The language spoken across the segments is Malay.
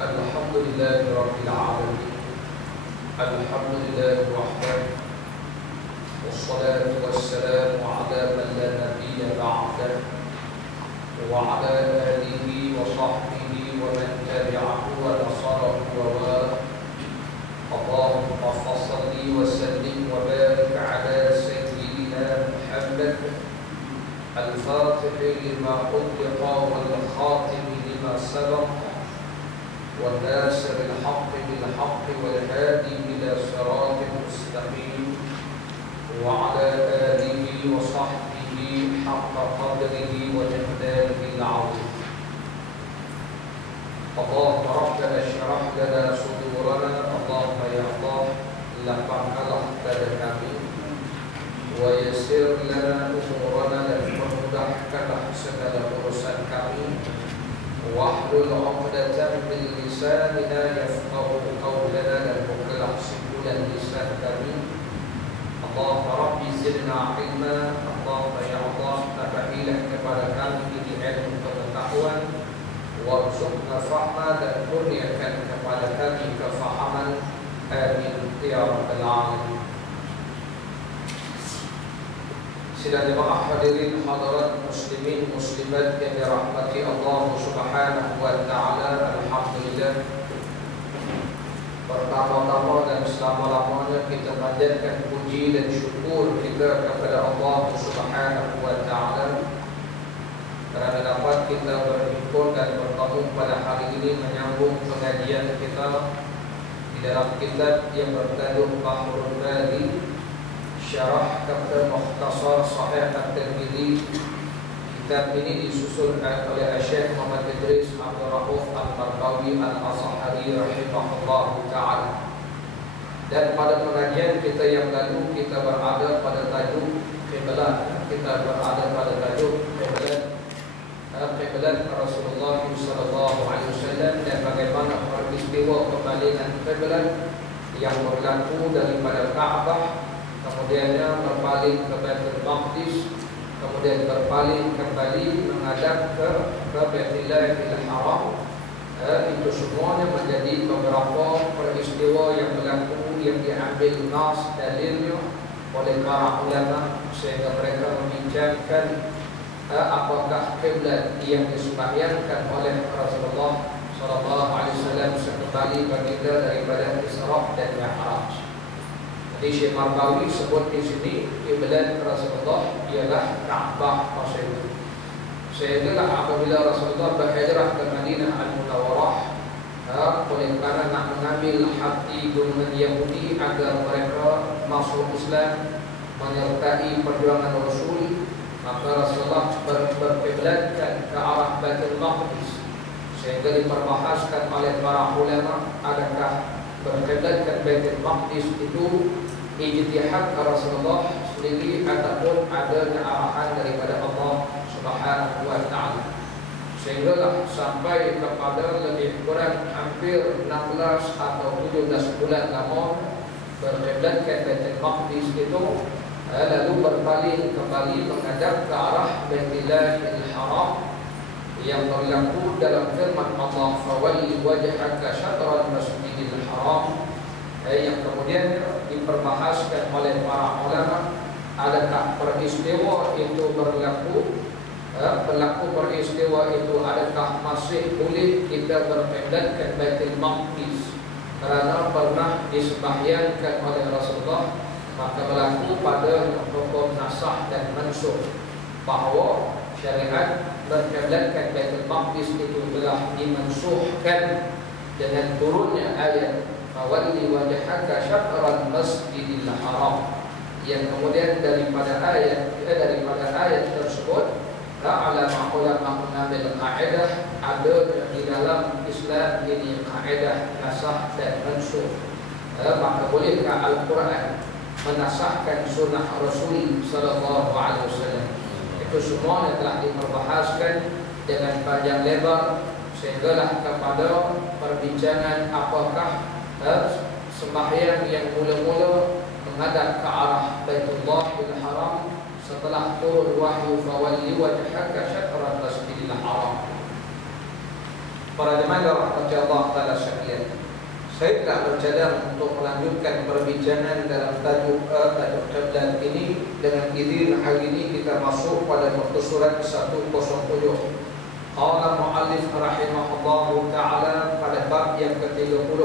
Alhamdulillahi Rabbil Alamin. Alhamdulillahi wahdahu. Wassalatu wassalamu ala man la nabiyya ba'dahu wa ala alihi wa sahbihi wa man tabi'ahu wa nasarahu wa wala. Allahumma fassalli wa sallim wa barik ala sayyidina Muhammad al-Fatih lima ughliqa wal khatim lima sabaqa والناصر الحق بالحق والهادي إلى صراط مستقيم وعلى آله وصحبه حق قدره ومقداره العظيم. اللهم ربنا اشرح لنا صدورنا. اللهم يا الله lapangkanlah dada kami, wa yassir lana umurana, dan memudahkanlah segala urusan kami. Wahlul 'uqdatam min lisanina yafqahu qawlana, dan bukalah simpulan lisan kami. Allahumma rabbi zidna ilma. Allahumma ya Allah, tambahilah kepada kami ini ilmu pengetahuan, warzuqna fahma, dan kurniakan kepada kami kefahaman. Amin ya rabbal alamin. Sidang jemaah hadirin hadirat muslimin muslimat yang dirahmati Allah Subhanahu wa taala. Alhamdulillah, pertama-tama dan selama-lamanya kita panjatkan puji dan syukur kita kepada Allah Subhanahu wa taala kerana dapat kita berhimpun dan bertemu pada hari ini menyambung pengajian kita di dalam kitab yang bertajuk Bahrul Bari, Syarah Kitab Mukhtasar Sahih At-Tirmidzi. Kitab ini disusun oleh Syekh Muhammad Idris Abdul Rauf Al-Marbawi Al-Azhari rahimahullah ta'ala. Dan pada pengajian kita yang lalu kita berada pada tajuk Qiblat. Kita berada pada tajuk Qiblat Rasulullah sallallahu alaihi wasallam, dan bagaimana peristiwa kembalian Qiblat yang berlaku daripada Ka'bah, kemudiannya berpaling ke Baitul Maqdis, kemudian berpaling kembali menghadap ke Baitullahil Haram. Itu semuanya menjadi beberapa peristiwa yang berlaku yang diambil nas dalilnya oleh para ulama, sehingga mereka membincangkan apakah kiblat yang disembahyangkan oleh Rasulullah sallallahu alaihi wasallam sekembali baginda daripada Isra dan Mi'raj. Di Syekh Marbawi sebut di sini kiblat Rasulullah ialah Ka'bah masa itu. Sehingga apabila Rasulullah berhijrah ke Madinah Al-Munawwarah, oleh kerana nak mengambil hati golongan Yahudi agar mereka masuk Islam, menyertai perjuangan Rasul, maka Rasulullah berkiblatkan ke arah Baitul Maqdis. Sehingga diperbahaskan oleh para ulama, adakah berkiblatkan Baitul Maqdis itu ijtihad Rasulullah sendiri ataupun adanya arahan daripada Allah Subhanahu wa taala. Sehinggalah sampai kepada lebih kurang hampir 16 atau 17 bulan lama berkiblatkan Baitul Maqdis itu, lalu berpaling kembali menghadap ke arah Baitullahil Haram yang berlaku dalam firman Allah, fawalli wajhaka syatral masjidil haram, yang kemudian diperbahaskan oleh para ulama, adakah peristiwa itu berlaku peristiwa itu adakah masih boleh kita berkiblatkan Baitul Maqdis kerana pernah disembahyangkan oleh Rasulullah, maka berlaku pada hukum nasakh dan mansukh bahawa syariat berkiblatkan Baitul Maqdis itu telah dimansukhkan dengan turunnya ayat fawalli wajhaka syatral masjidil haram, yang kemudian daripada ayat tersebut ulama mengambil kaedah ada di dalam Islam ini kaedah nasakh dan mansukh. Maka bolehkah Al-Quran menasahkan sunnah Rasul sallallahu alaihi wasallam? Itu semuanya telah diperbahaskan dengan panjang lebar, sehinggalah kepada perbincangan apakah sembahyang yang mula-mula menghadap ke arah Baitullahil Haram setelah turun wahyu fawalli wajhaka syatral masjidil haram. Para jemaah rahmati Allah taala sekalian, saya tidak bercadang untuk melanjutkan perbincangan dalam tajuk tablet ini. Dengan izin hari ini kita masuk pada muka surat 107. Qala muallif rahimahullahu taala pada bab yang ke-30.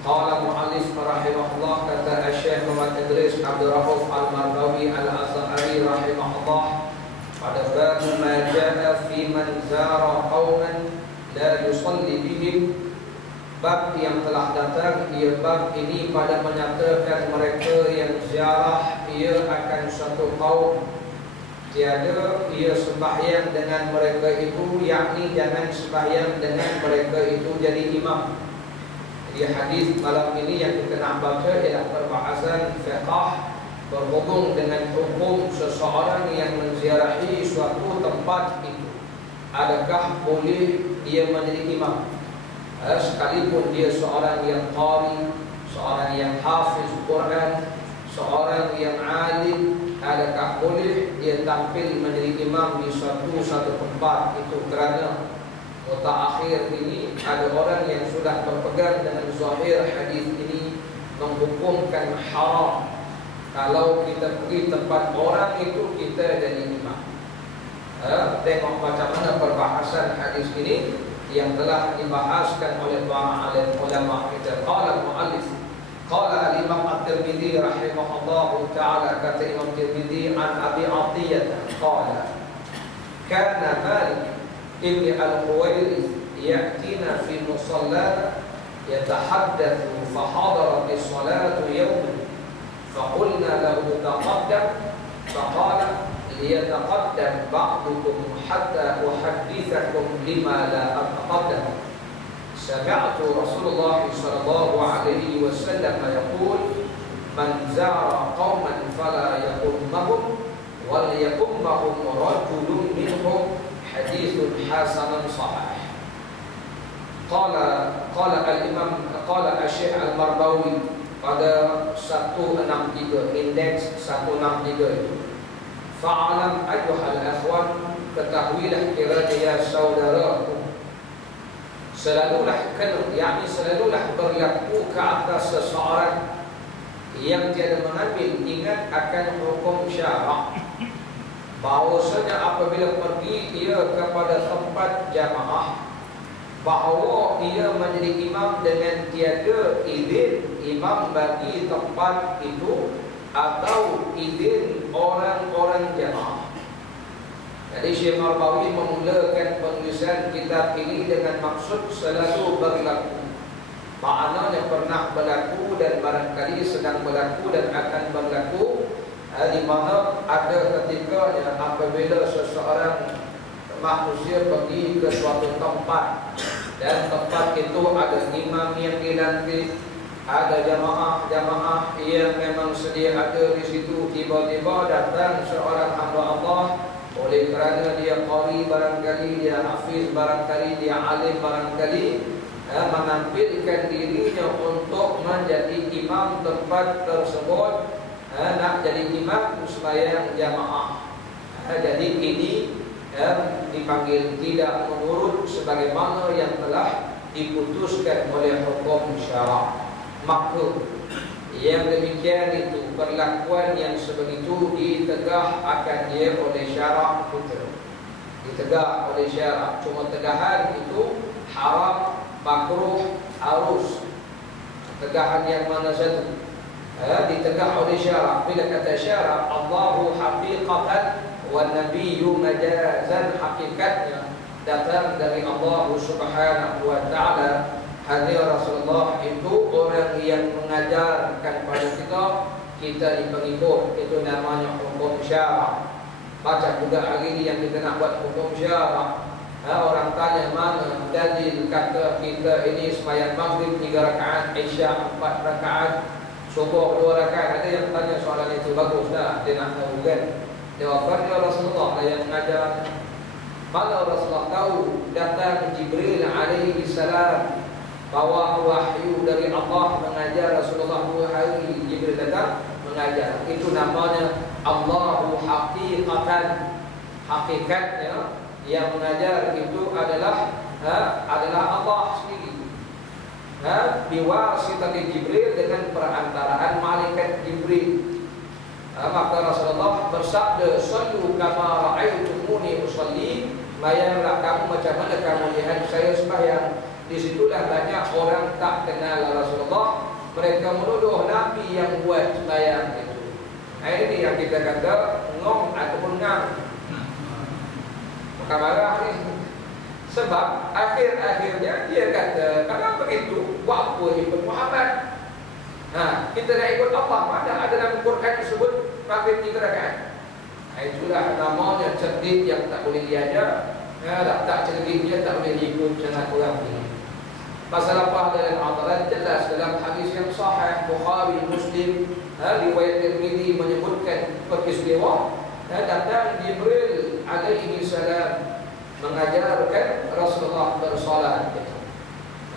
Qala muallif rahimahullah, kata Syekh Muhammad Idris Abdul Rauf Al-Mardawi Al-Azhari rahimahullah pada bab ma jaa fi man zara qauman la yusalli bihim. Bab yang telah datang, ia bab ini pada menyatakan mereka yang ziarah ia akan satu kaum tiada ia sembahyang dengan mereka itu, yakni jangan sembahyang dengan mereka itu jadi imam. Jadi hadis malam ini yang kita nak baca ialah perbahasan fiqh berhubung dengan hukum seseorang yang menziarahi suatu tempat itu. Adakah boleh dia menjadi imam? Sekalipun dia seorang yang qari, seorang yang hafiz Quran, seorang yang alim, adakah boleh dia tampil menjadi imam di satu tempat itu? Kerana mutaakhir ini ada orang yang sudah berpegang dengan zahir hadis ini menghukumkan haram kalau kita pergi tempat orang itu kita jadi imam. Tengok macam mana perbahasan hadis ini yang telah dibahaskan oleh para alim ulama kita. Qala al-muallif, qala al-imam at-Tirmidzi rahimahullahu taala, kata Imam Tirmidzi an Abi Athiyyah qala kana Malik ibn al-Huwairith ya'tina fi musallana yatahaddathu fa hadarat as-salatu yawman fa qulna lahu taqaddam fa qala liyataqaddam ba'dukum hatta uhaddithakum lima la ataqaddam. Sami'tu Rasulullah sallallahu alaihi wasallam yaqul man zara qauman fala yaqummahum wal yaqummahum rajulun minhum, hadithun hasanun sahih. Qala al-imam qala Syekh Al-Mardawi pada 163 indeks 163 itu. Fa'alam ayyuhal akhwan, ketahuilah kiranya ya saudaraku, selalulah kena, yakni selalulah berlaku ke atas seseorang yang tiada mengambil ingat akan hukum syarak, bahawasanya apabila pergi ia kepada tempat jamaah, bahawa ia menjadi imam dengan tiada izin imam bagi tempat itu atau izin orang-orang jamaah. Jadi Syekh Marbawi memulakan penulisan kitab ini dengan maksud selalu berlaku. Maknanya pernah berlaku dan barangkali sedang berlaku dan akan berlaku, di mana ada ketikanya apabila seseorang manusia pergi ke suatu tempat dan tempat itu ada imam yang dilantik, ada jamaah yang memang sedia ada di situ. Tiba-tiba datang seorang hamba Allah, oleh kerana dia qari barangkali, dia hafiz barangkali, dia alim barangkali, menampilkan dirinya untuk menjadi imam tempat tersebut, nak jadi imam sembahyang jamaah. Jadi ini dipanggil tidak menurut sebagaimana yang telah diputuskan oleh hukum syarak. Maka yang demikian itu, perlakuan yang sebegitu ditegah akan dia oleh syarak itu, ditegah oleh syarak. Cuma tegahan itu haram, makruh, harus. Tegahan yang mana satu? Ditegah oleh syarak. Bila kata syarak, Allahu haqiqatan wa nabiyyu majazan, hakikatnya datang dari Allah Subhanahu wa taala. Hanya Rasulullah itu orang yang mengajarkan pada kita di pengikut. Itu namanya hukum syarak. Baca juga hari ini yang kita nak buat hukum syarak. Orang tanya mana dalil kata kita ini sembahyang maghrib 3 rakaat, isya 4 rakaat, subuh 2 rakaat. Ada yang tanya soalan itu, bagus dah, dia nak tahu kan. Jawabannya Rasulullah lah yang mengajar. Mana Rasulullah tahu? Datang Jibril alaihi salam bawa wahyu dari Allah mengajar Rasulullah 2 hari. Jibril datang mengajar. Itu namanya Allahu haqiqatan. Hakikatnya yang mengajar itu adalah adalah Allah sendiri. Biwasitati Jibril, dengan perantaraan malaikat Jibril. Maka Rasulullah bersabda, "Sallu kama ra'aitumuni usalli." Bayanglah kamu macam mana kamu lihat saya sembahyang. Disitulah banyak orang tak kenal Rasulullah. Mereka menuduh Nabi yang buat sembahyang itu. Ini yang kita kata ngom ataupun ngam. Maka marah ni. Sebab akhir-akhirnya dia kata, kalau begitu buat apa ikut Muhammad? Kita nak ikut Allah. Mana ada dalam Quran disebut maghrib 3 rakaat. Itulah namanya cerdik yang tak boleh diajar. Tak cerdiknya tak boleh diikut dengan orang ini. Pasal apa dalam adalah jelas dalam hadis yang sahih Bukhari, Muslim, riwayat Tirmidzi menyebutkan peristiwa datang Jibril alaihi salam mengajarkan Rasulullah bersolat.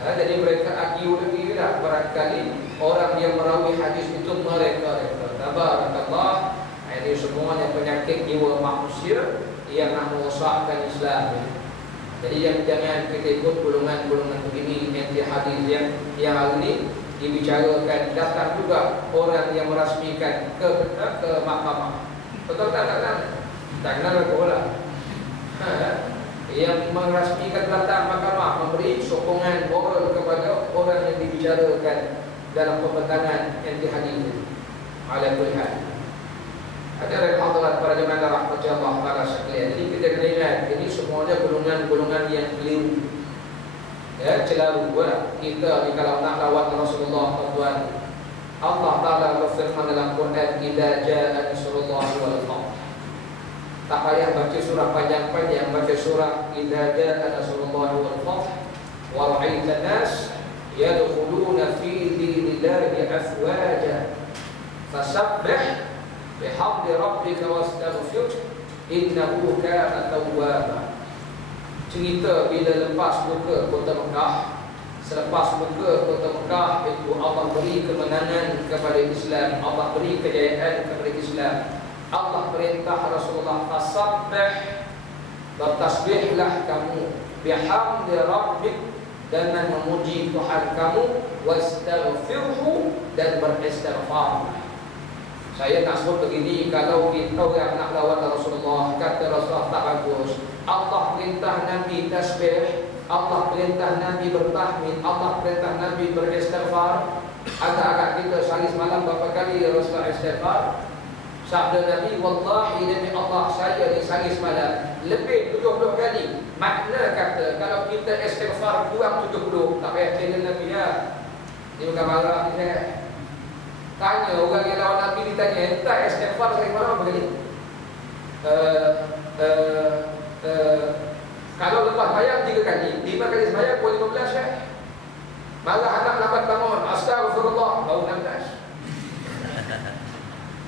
Jadi mereka argue lagi lah, barangkali orang yang merawi hadis itu mereka. Tabarakallah, ini semuanya penyakit jiwa manusia yang nak merosakkan Islam. Jadi jangan kita ikut golongan-golongan begini. Nanti hadis yang hari ini dibicarakan, datang juga orang yang merasmikan ke mahkamah. Betul tak? Tak kenal aku lah. Yang merasmikan datang mahkamah, memberi sokongan moral kepada orang yang dibicarakan dalam pembentangan yang dihadiri. Ala kulli hal. Ada hadirat para jemaah rahmati Allah taala sekalian. Jadi kita kena ingat, ini semuanya golongan-golongan yang keliru. Celaru kita ni kalau nak lawat Rasulullah tuan. Allah taala berfirman dalam Quran, "Idza jaa nasrullahi wal fath." Tak payah baca surah panjang-panjang, baca surah "Idza jaa nasrullahi wal fath wa ra'aitan nas yadkhuluna fi dinillahi afwaja fasabbih bihamdi rabbika wastaghfir innahu kana tawwaba." Cerita bila lepas buka kota Mekah. Selepas buka kota Mekah itu Allah beri kemenangan kepada Islam, Allah beri kejayaan kepada Islam. Allah perintah Rasulullah, fasabbih, bertasbihlah kamu, bihamdi rabbik, dengan memuji Tuhan kamu, wastaghfirhu, dan beristighfar. Saya nak sebut begini, kalau kita yang nak lawan Rasulullah, kata Rasulullah tak bagus. Allah perintah Nabi tasbih, Allah perintah Nabi bertahmid, Allah perintah Nabi beristighfar. Agak-agak kita sehari semalam berapa kali Rasulullah istighfar? Sabda Nabi, wallahi demi Allah saya ni sehari semalam lebih 70 kali. Makna kata kalau kita istighfar kurang 70, tak payah kira Nabi ya. Dia bukan marah ni saya. Tanya orang yang lawan Nabi, ditanya, entah istighfar sehari malam berapa kali? Kalau lepas bayang 3 kali, 5 kali sembahyang pun 15 ya. Malah anak lambat bangun, astagfirullah, baru 16.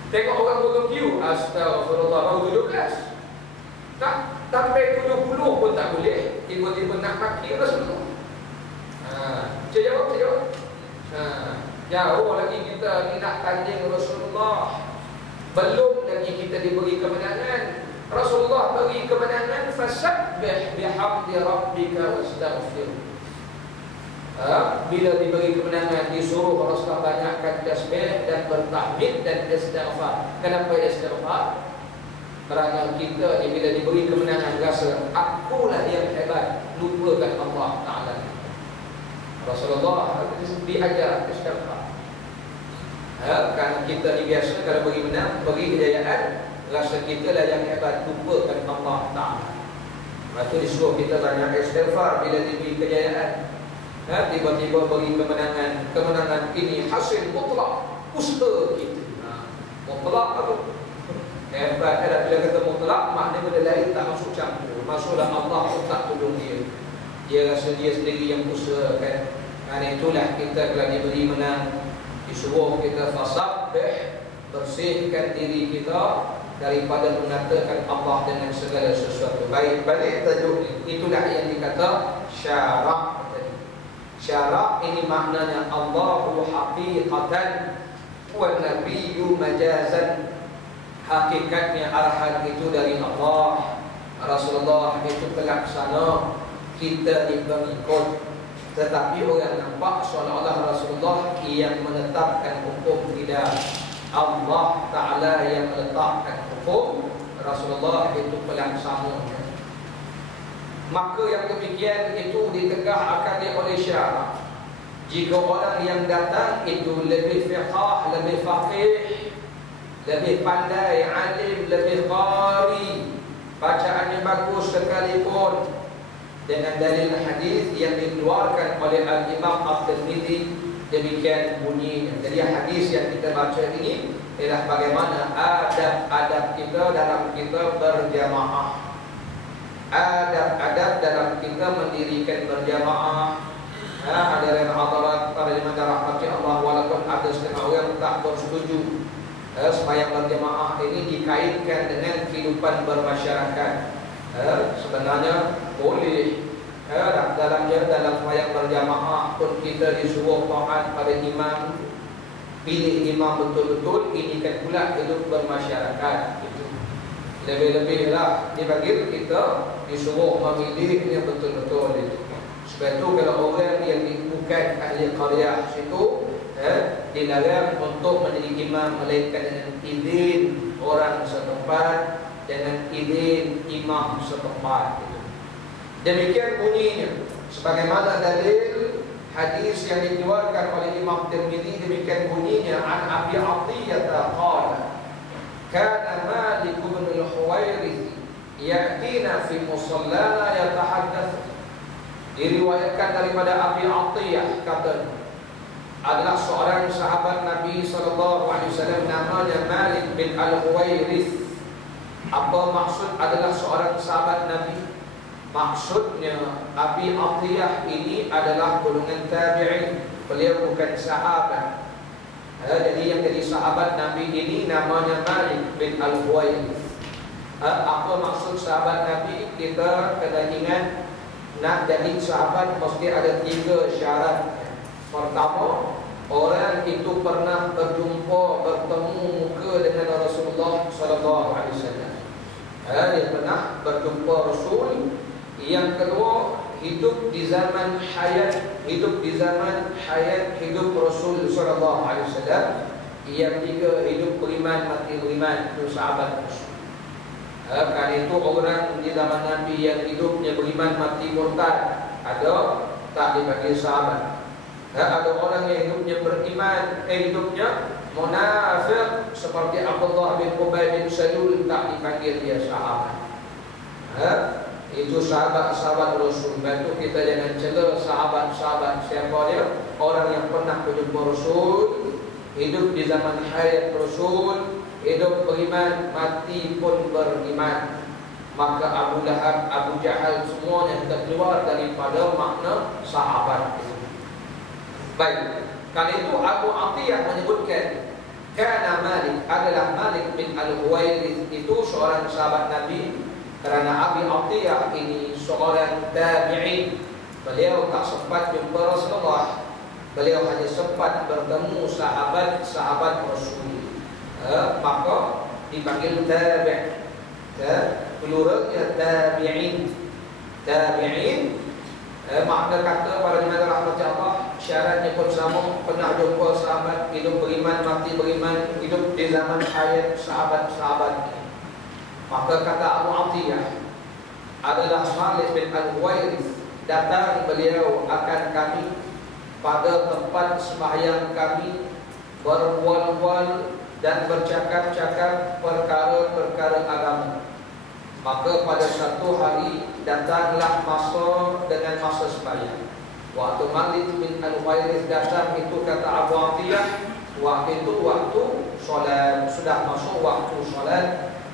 Tengok orang bergembira, astagfirullah, baru 17. Tak sampai 70 pun tak boleh. Tiba-tiba nak maki Rasulullah. Saya jawab. Jauh lagi kita ni nak tanding Rasulullah. Belum lagi kita diberi kemenangan. Rasulullah beri kemenangan, fasabbih bihamdi rabbika wastaghfir. Bila diberi kemenangan, disuruh Rasulullah banyakkan tasbih dan bertahmid dan istighfar. Kenapa istighfar? Kerana kita ni bila diberi kemenangan rasa akulah yang hebat, lupakan Allah Ta'ala. Rasulullah diajar istighfar. Kerana kita ni biasa kalau beri menang, beri kejayaan, rasa kita lah yang hebat, lupakan Allah Ta'ala. Lepas tu disuruh kita banyak istighfar bila diberi kejayaan. Tiba-tiba beri kemenangan. Kemenangan ini hasil mutlak usaha kita. Mutlak apa? Hebat. Bila kata mutlak, maknanya benda lain tak masuk campur. Masuklah Allah pun tak tolong dia. Dia rasa dia sendiri yang usahakan. Itulah kita kalau diberi menang, disuruh kita fasabbih, bersihkan diri kita daripada mengatakan Allah dengan segala sesuatu. Baik, balik tajuk ni. Itulah yang dikata syarak. Syarak ini maknanya Allahu haqiqatan wa nabiyyu majazan. Hakikatnya arahan itu dari Allah, Rasulullah itu pelaksana. kita ni pengikut, tetapi orang nampak seolah-olah Rasulullah yang menetapkan hukum. Tidak, Allah Ta'ala yang meletakkan hukum, Rasulullah itu pelaksananya. Maka yang demikian itu ditegah akan oleh syarak. Jika orang yang datang itu lebih fiqah, lebih faqih, lebih pandai, alim, lebih qari, bacaannya bagus sekalipun, dengan dalil hadis yang dikeluarkan oleh Al-Imam At-Tirmidzi, demikian bunyinya. Jadi hadis yang kita baca ini ialah bagaimana adab-adab kita dalam kita berjamaah, adab-adab dalam kita mendirikan berjamaah. Ada yang hadirat para jemaah rahmati Allah, walaupun ada setengah orang tak bersetuju sembahyang berjamaah ini dikaitkan dengan kehidupan bermasyarakat. Sebenarnya boleh dalam sembahyang berjamaah pun kita disuruh taat pada imam, pilih imam betul-betul, ini kan pula hidup bermasyarakat. Lebih-lebihlah dibagi kita disuruh memilihnya betul-betul itu. Sebab itu kalau orang yang bukan ahli qaryah situ dilarang untuk menjadi imam, melainkan dengan izin orang setempat, dengan izin imam setempat. Demikian bunyinya, sebagaimana dalil hadis yang dikeluarkan oleh Imam Tirmidzi, demikian bunyinya. An Abi Athiyyah qala kana Malik bin al-Huwairith ya'tina fi musallana yatahaddath. Diriwayatkan daripada Abi Athiyyah, katanya adalah seorang sahabat Nabi SAW, namanya Malik bin al-Huwairith. Apa maksud adalah seorang sahabat Nabi? Maksudnya Abi Athiyyah ini adalah golongan tabi'in. Beliau bukan sahabat. Jadi yang jadi sahabat Nabi ini namanya Malik bin al-Huwairith. Apa maksud sahabat Nabi? Kita kena ingat, nak jadi sahabat mesti ada 3 syarat. Pertama, orang itu pernah berjumpa, bertemu muka dengan Rasulullah SAW. Dia pernah berjumpa Rasul. Yang kedua, hidup di zaman hayat, hidup Rasul SAW. Yang tiga, hidup beriman, mati beriman. Itu sahabat Rasul. Karena itu orang di zaman Nabi yang hidupnya beriman, mati murtad, ada, tak dipanggil sahabat. Ada orang yang hidupnya beriman, hidupnya munafik, seperti Abdullah bin Ubay bin Salul, tak dipanggil dia sahabat. Itu sahabat-sahabat Rasul. Itu kita jangan cela sahabat-sahabat. Siapa dia? Orang yang pernah berjumpa Rasul, hidup di zaman hayat Rasul, hidup beriman, mati pun beriman. Maka Abu Lahab, Abu Jahal, semuanya terkeluar daripada makna sahabat itu. Baik, karena itu Abu Athiyyah menyebutkan karena Malik adalah Malik bin al-Huwairith itu seorang sahabat Nabi. Kerana Abi Athiyyah ini seorang tabi'in, beliau tak sempat jumpa Rasulullah. Beliau hanya sempat bertemu sahabat-sahabat Rasul. Maka dipanggil tabi'. Pluralnya tabi'in. Tabi'in, makna kata para jemaah rahmati Allah, syaratnya pun sama. Pernah jumpa sahabat, hidup beriman, mati beriman, hidup di zaman hayat sahabat-sahabat. Maka kata Abu Athiyyah adalah Malik bin al-Huwairith, datang beliau akan kami pada tempat sembahyang kami, berbual-bual dan bercakap-cakap perkara-perkara agama. Maka pada satu hari datanglah masa dengan masa sembahyang. Waktu Malik bin al-Huwairith datang itu, kata Abu Athiyyah, waktu itu waktu solat, sudah masuk waktu solat.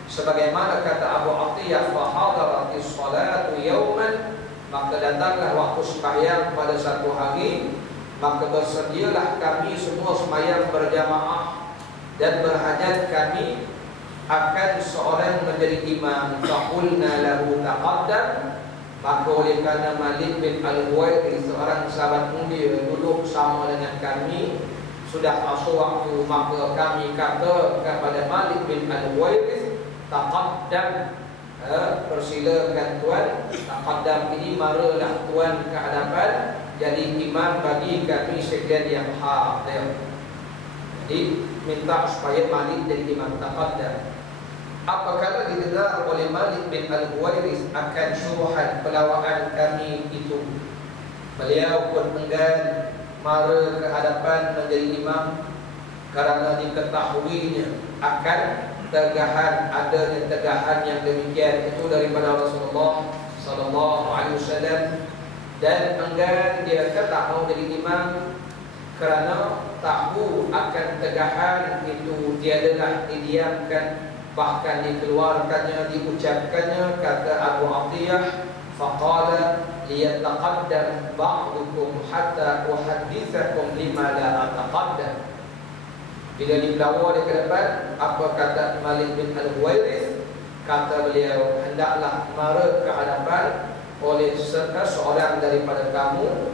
Sebagaimana kata Abu Athiyyah, fahadaratis salatu yawman, maka datanglah waktu sembahyang pada satu hari, maka bersedialah kami semua sembahyang berjamaah dan berhajat kami akan seorang menjadi imam. Faqulna lahu taqaddam, maka oleh kerana Malik bin al-Huwairith seorang sahabat mulia duduk sama dengan kami, sudah masuk waktu, maka kami kata kepada Malik bin al-Huwairith, taqaddam, persilakan tuan, taqaddam ini maralah tuan ke hadapan jadi imam bagi kami sekalian yang hadir. Jadi minta supaya Malik jadi imam, taqaddam. Apakala didengar oleh Malik bin Al-Huwairis akan syuruhan pelawaan kami itu, beliau pun enggan mara ke hadapan menjadi imam kerana diketahuinya akan tegahan, adanya tegahan yang demikian itu daripada Rasulullah sallallahu alaihi wasallam, dan enggan dia tak mau jadi imam kerana tahu akan tegahan itu tiadalah didiamkan, bahkan dikeluarkannya, diucapkannya. Kata Abu Atiyah, faqala liyataqaddam ba'dukum hatta uhaddithakum lima la ataqaddam. Bila dibawa ke depan, apa kata Malik bin Al-Huwairis? Kata beliau, hendaklah mara ke hadapan oleh seorang daripada kamu,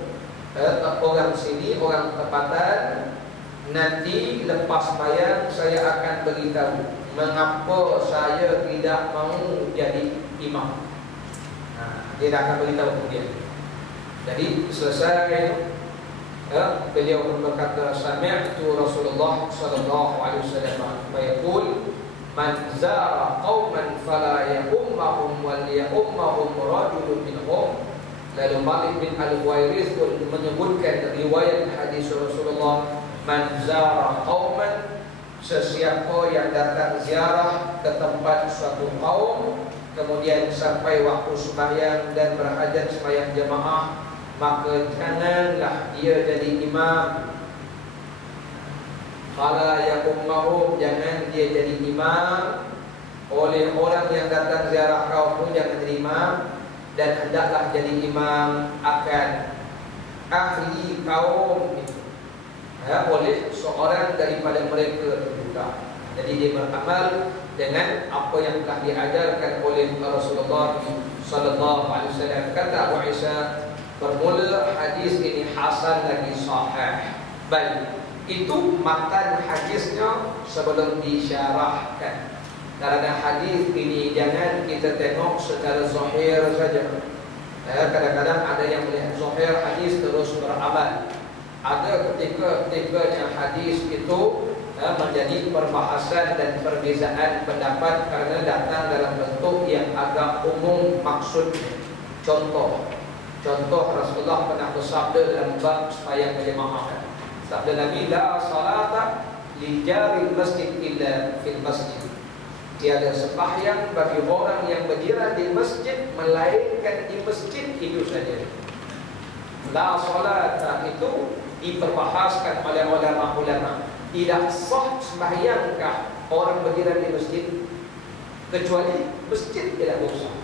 orang sini, orang tempatan. Nanti lepas bayar saya akan beritahu mengapa saya tidak mau jadi imam. Dia akan beritahu kemudian. Jadi selesai beliau berkata, sami'tu Rasulullah sallallahu alaihi wasallam yaqul man zara qauman fala yaqummahum wal yaqummahum rajulun minhum. Lalu Malik bin Al-Huwairis pun menyebutkan riwayat hadis Rasulullah, man zara qauman, sesiapa yang datang ziarah ke tempat suatu kaum kemudian sampai waktu sembahyang dan berhajat sembahyang jemaah, maka janganlah dia jadi imam. Fala yaqummahum, jangan dia jadi imam. Oleh orang yang datang ziarah kaum pun jangan jadi imam, dan hendaklah jadi imam akan ahli kaum itu, oleh seorang daripada mereka juga. Jadi dia beramal dengan apa yang telah diajarkan oleh Rasulullah sallallahu alaihi wasallam. Kata Abu Isa, bermula hadis ini hasan lagi sahih. Baik, itu matan hadisnya sebelum disyarahkan. Karena hadis ini jangan kita tengok secara zahir saja. Kadang-kadang ada yang melihat zahir hadis terus beramal. Ada ketika hadis itu menjadi perbahasan dan perbezaan pendapat karena datang dalam bentuk yang agak umum maksudnya. Contoh Rasulullah pernah bersabda dalam bab sembahyang berjemaah. Sabda Nabi, la salata li jaril masjid illa fil masjid. Tiada sembahyang bagi orang yang berdiri di masjid melainkan di masjid itu saja. La salata itu diperbahaskan oleh ulama-ulama. Tidak sah sembahyangkah orang berdiri di masjid kecuali masjid tidak usah.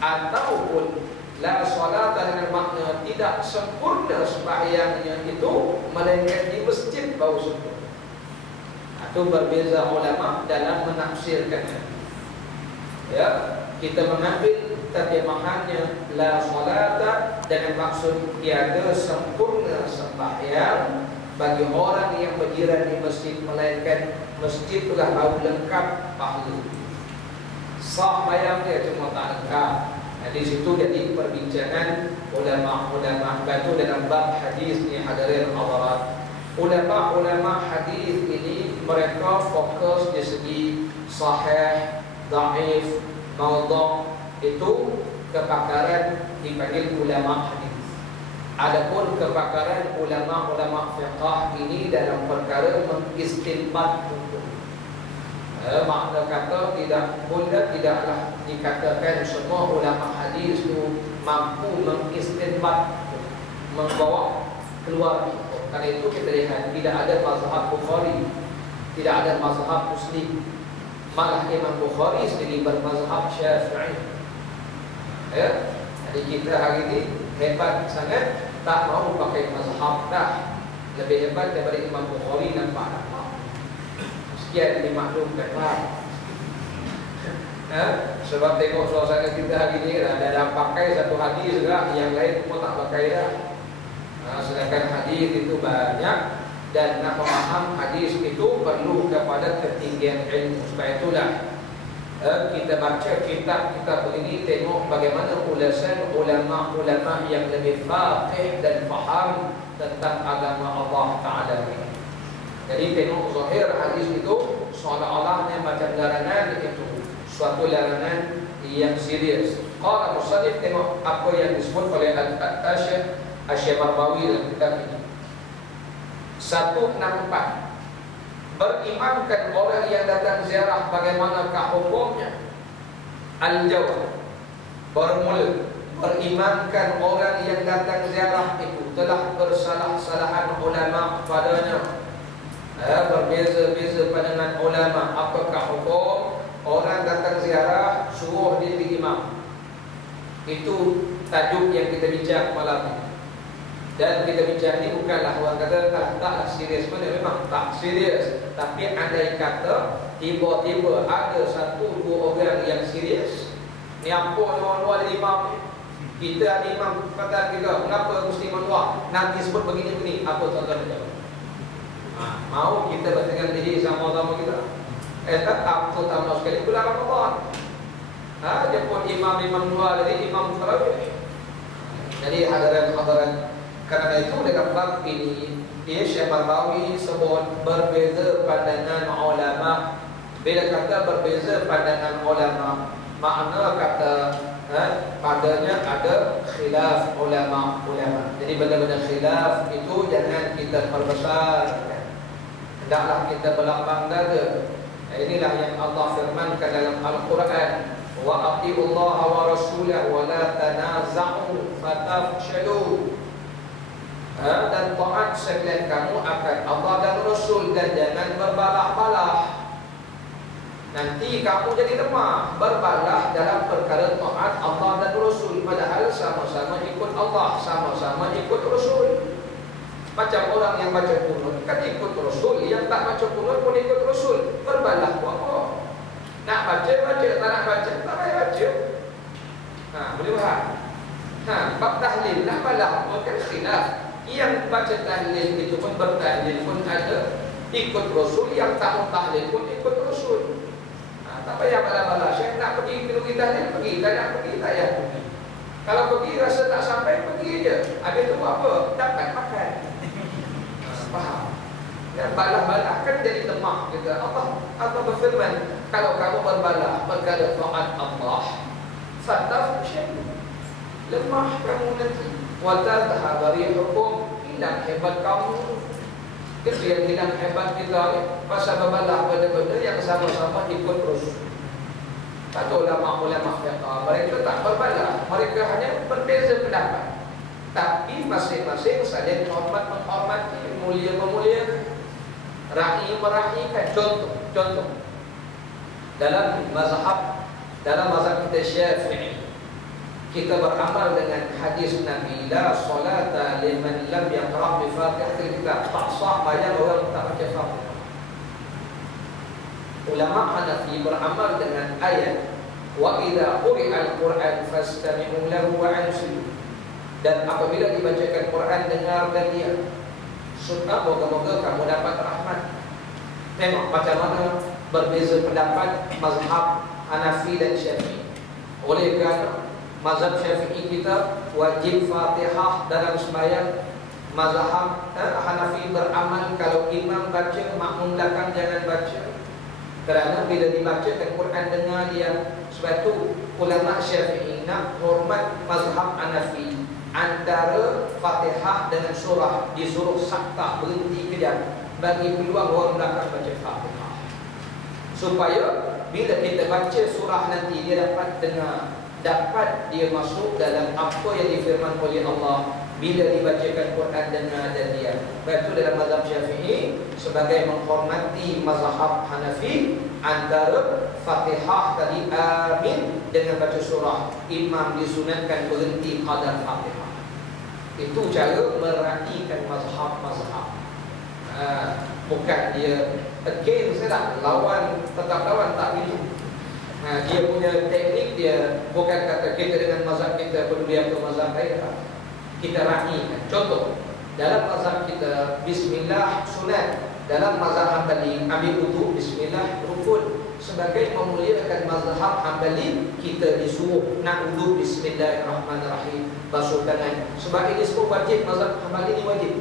Ataupun la salata dengan makna tidak sempurna sembahyangnya itu melainkan di masjid baru sempurna. Itu berbeza ulama dalam menafsirkannya. Ya, kita mengambil terjemahannya la salata dengan maksud tiada sempurna sembahyang bagi orang yang berdiri di masjid melainkan masjid itulah baru lengkap pahala. Sah bayang dia cuma tak lengkap. Di situ jadi perbincangan ulama-ulama batu dalam bab hadis ni hadirin hadirat. Ulama-ulama hadis ini mereka fokus di segi sahih, dhaif, maudhu', itu kepakaran dipanggil ulama hadis. Adapun kepakaran ulama-ulama fiqh ini dalam perkara mengistinbat hukum. Makna kata tidaklah dikatakan semua ulama hadis itu mampu mengistinbat, membawa keluar hukum. Karena itu kita lihat tidak ada mazhab Bukhari, tidak ada mazhab Muslim. Malah Imam Bukhari sendiri bermazhab Syafi'i. Jadi kita hari ini hebat sangat, tak mau pakai mazhab dah. Lebih hebat daripada Imam Bukhari nampak. Sekian dimaklumkan lah. Sebab tengok suasana kita hari ini ada pakai satu hadis juga, yang lain pun tak pakai dah. Sedangkan hadis itu banyak, dan nak memaham hadis itu perlu kepada ketinggian ilmu. Sebab itulah kita baca kitab-kitab begini, tengok bagaimana ulasan ulama-ulama yang lebih faqih dan faham tentang agama Allah Ta'ala ini. Jadi tengok zahir hadis itu seolah-olahnya macam larangan itu suatu larangan yang serius. Qala musannif, tengok apa yang disebut oleh Asy-Marbawi dalam kitab ini. 164, berimankan orang yang datang ziarah bagaimanakah hukumnya? Al-jawab, bermula, berimankan orang yang datang ziarah itu telah bersalah-salahan ulama padanya. Berbeza-beza pandangan ulama. Apakah hukum orang datang ziarah suruh dia pergi imam? Itu tajuk yang kita bincang malam ini. Dan kita bincang ini bukanlah orang kata taklah serius, sebenarnya memang tak serius. Tapi andai kata tiba-tiba ada 1-2 orang yang serius, ni apa luar-luar dari imam ni? Kita ada imam kata kita, kenapa mesti menluar? Nanti sebut begini-begini, apa contohnya? Mau kita bertegang diri sama-sama kita? Tak, terutama sekali bulan Ramadan. Dia pun imam-imam luar dari imam tarawih. Jadi hadirin-hadirin, kerana itu dalam bab ini Asy-Marbawi sebut berbeza pandangan ulama. Bila kata berbeza pandangan ulama, makna kata padanya ada khilaf ulama-ulama. Jadi benda-benda khilaf itu jangan kita perbesarkan. Hendaklah kita berlapang dada. Inilah yang Allah firmankan dalam Al-Quran, wa atiullaha wa rasulahu wa la tanaza'u fatafshalu. Dan taat sekalian kamu akan Allah dan Rasul, dan jangan berbalah-balah, nanti kamu jadi lemah. Berbalah dalam perkara taat Allah dan Rasul, padahal sama-sama ikut Allah, sama-sama ikut Rasul. Macam orang yang baca kunut kan ikut Rasul, yang tak baca kunut pun ikut Rasul. Berbalah buat apa? Nak baca, baca. Tak nak baca, tak payah baca. Boleh faham? Bab tahlil, nak balah bukan khilaf. Yang baca tahlil itu pun bertahlil pun ada ikut Rasul, yang tak tahlil pun ikut Rasul. Tak payah balah-balah. Saya nak pergi ke tahlil, pergi. Tak nak pergi, tak payah pergi. Kalau pergi rasa tak sampai, pergi je. Habis tu apa? Dapat makan. Faham? Dan balah-balah kan jadi lemah kita. Allah berfirman, kalau kamu berbalah perkara taat Allah, fatafshalu, lemah kamu nanti. Wa tadhhabu hukum, hilang hebat kamu. Itu yang hilang hebat kita pasal berbalah benda-benda yang sama-sama ikut Rasul. Kata ulama-ulama fiqh, mereka tak berbalah, mereka hanya berbeza pendapat. Tapi masing-masing saling menghormati, mulia-memuliakan, ra'i mera'ikan. Contoh dalam mazhab kita Syafi'i, kita beramal dengan hadis Nabi, la salata liman lam yaqra' bi Fatihatil Kitab. Tak sah bayar orang tak baca Fatihah. Ulama Hanafi beramal dengan ayat, wa idza quri'al Qur'an fastami'u lahu wa ansitu. Dan apabila dibacakan Quran, dengar dan diam. Sunnah, moga-moga kamu dapat rahmat. Tengok macam mana berbeza pendapat mazhab Hanafi dan Syafi'i. Oleh kerana mazhab Syafi'i kita wajib Fatihah dalam sembahyang. Mazhab Hanafi beramal kalau imam baca, makmum belakang jangan baca. Kerana bila dibacakan Quran, dengar diam. Sebab itu ulama Syafi'i nak hormat mazhab Hanafi. Antara Fatihah dengan surah disuruh sakta, berhenti kejap, bagi peluang orang belakang baca Fatihah, supaya bila kita baca surah nanti dia dapat dengar, dapat dia masuk dalam apa yang difirman oleh Allah. Bila dibacakan Quran, dengar dan diam. Itu dalam mazhab Syafi'i sebagai menghormati mazhab Hanafi. Antara Fatihah tadi amin dengan baca surah, imam disunatkan berhenti qadar Fatihah. Itu cara meraihkan mazhab-mazhab. Bukan dia against lah, lawan, tetap lawan, tak gitu. Dia punya teknik dia bukan kata kita dengan mazhab kita peduli apa mazhab lain. Kita raihkan. Contoh, dalam mazhab kita bismillah sunat. Dalam mazhab tadi ambil wudu, bismillah rukun. sebagai memuliakan mazhab Hambali, kita disuruh nak wudu bismillahirrahmanirrahim, basuh tangan. Sebab ini semua wajib, mazhab Hambali ni wajib.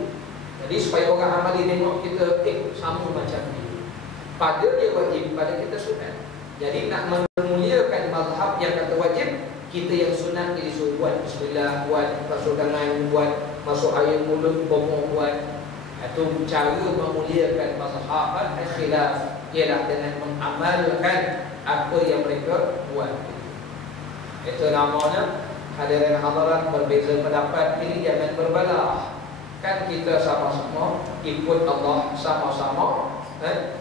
Jadi supaya orang Hambali tengok kita sama macam ni. Pada dia wajib, pada kita sunat. Jadi nak memuliakan mazhab yang kata wajib, kita yang sunat ni disuruh buat bismillah, buat basuh tangan, buat masuk air mulut, bomong buat. Itu cara memuliakan mazhab al-khilaf, ialah dengan mengamalkan apa yang mereka buat. Itu namanya hadirin hadirat berbeza pendapat ini jangan berbalah. Kan kita sama-sama ikut Allah, sama-sama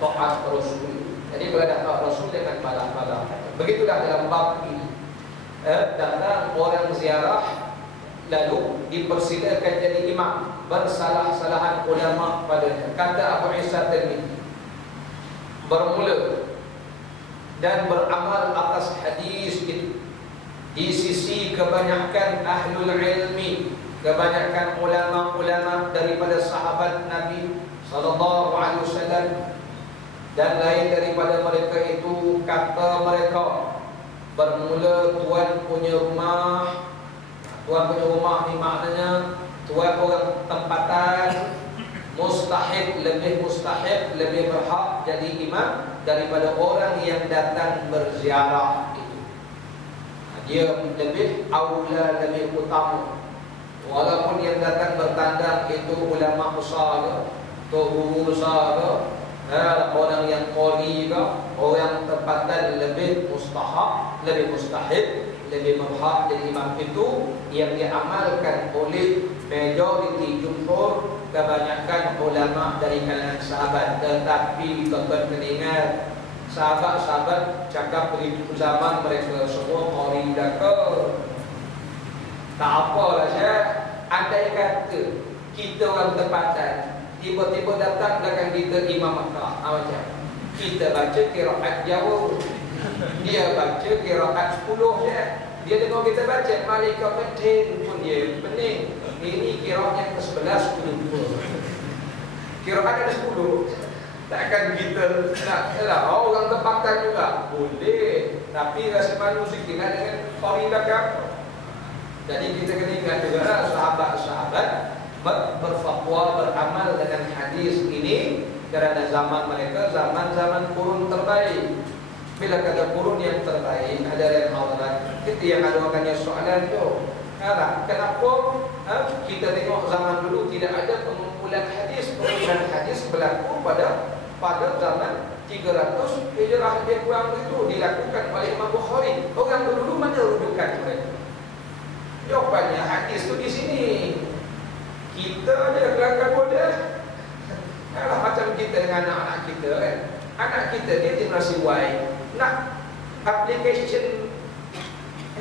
taat Rasul. Jadi kalau dah taat Rasul jangan balah-balah. Begitulah dalam bab ini. Datang orang ziarah lalu dipersilakan jadi imam, bersalah-salahan ulama padanya. Kata Abu Isa Tirmidzi, bermula dan beramal atas hadis itu di sisi kebanyakan ahlul ilmi, kebanyakan ulama-ulama daripada sahabat Nabi sallallahu alaihi wasallam dan lain daripada mereka itu, kata mereka, bermula tuan punya rumah. Tuan punya rumah ni maknanya tuan orang tempatan, mustahil, lebih berhak jadi imam daripada orang yang datang berziarah itu. Dia lebih aula, lebih utama. Walaupun yang datang bertandang itu ulama besar, guru besar, orang yang qoli ke, orang tempatan lebih mustahab, lebih mustahil, lebih berhak jadi imam itu yang diamalkan oleh majoriti jumhur kebanyakan ulama dari kalangan sahabat. Tetapi tuan-tuan kena ingat, sahabat-sahabat cakap begitu zaman mereka semua qari daka. Tak apalah Syekh, andai kata kita orang tempatan tiba-tiba datang belakang kita Imam Makkah, macam kita baca qiraat Jawa, dia baca qiraat 10 je. Dia dengar kita baca malaikat pening pun dia pening. Ini qiraat yang ke-11 lupa. Qiraat ada 10. Takkan kita nak orang tempatan juga boleh, tapi rasa malu sikit dengan qari belakang. Jadi kita kena ingat juga sahabat-sahabat berfatwa, beramal dengan hadis ini kerana zaman mereka zaman-zaman kurun terbaik. Bila kata kurun yang terbaik, ada yang hadirat, kita yang ada orangnya soalan tu, kenapa kita tengok zaman dulu tidak ada pengumpulan hadis? Pengumpulan hadis berlaku pada zaman 300 Hijrah lebih kurang itu dilakukan oleh Imam Bukhari. Orang dulu mana rujukan mereka? Jawapannya hadis tu di sini. Kita ada kelakar bodoh. Kalau macam kita dengan anak-anak kita kan, anak kita dia generasi Y, nak application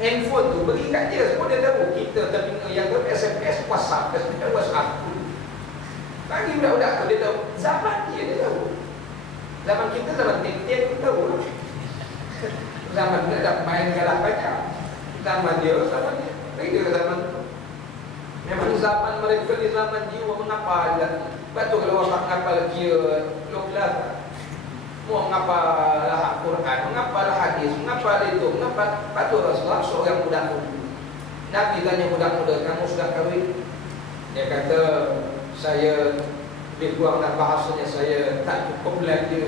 handphone tu bagi kat dia, semua dia tahu. Kita terima yang tu SMS, WhatsApp, WhatsApp. Bagi budak-budak tu dia tahu. Zaman dia tahu. Zaman kita zaman tiap-tiap kita tahu. Zaman dia dah main galah banyak. Zaman dia. Bagi dia zaman tu. Memang zaman mereka ni zaman jiwa mengapa ada. Betul kalau orang ngapal dia lokal. Mau ngapal lah Al-Quran, ngapal hadis, ngapal itu, ngapal betul Rasulullah seorang budak muda. Nabi tanya budak muda, kamu sudah kahwin? Dia kata, saya lebih kurang dan bahasanya saya tak cukup belajar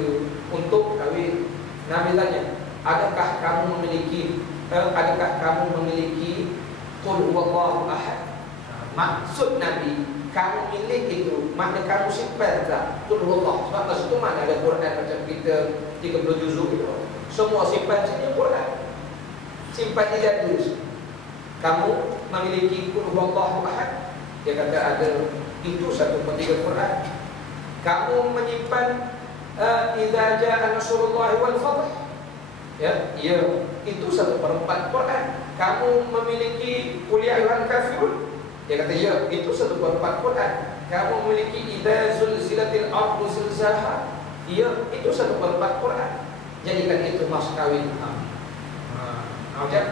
untuk kahwin. Nabi tanya, adakah kamu memiliki qul huwallahu ahad? Maksud Nabi, kamu milih itu, makna kamu simpan tak? Qul huwallahu. Sebab masa itu mana ada Quran macam kita 30 juzuk itu. Semua simpan sini Quran. Simpan tidak tulis. Kamu memiliki qul huwallahu ahad? Dia kata ada. Itu 1/3 Quran. Kamu menyimpan idza jaa nasrullahi wal fath? Ya, itu 1/4 Quran. Kamu memiliki qul ya ayyuhal kafirun? Dia kata ya, itu 1/4 Quran. Kamu memiliki idza zulzilatil ardu zilzalaha? Ya, itu 1/4 Quran. Jadikan itu mas kawin. Macam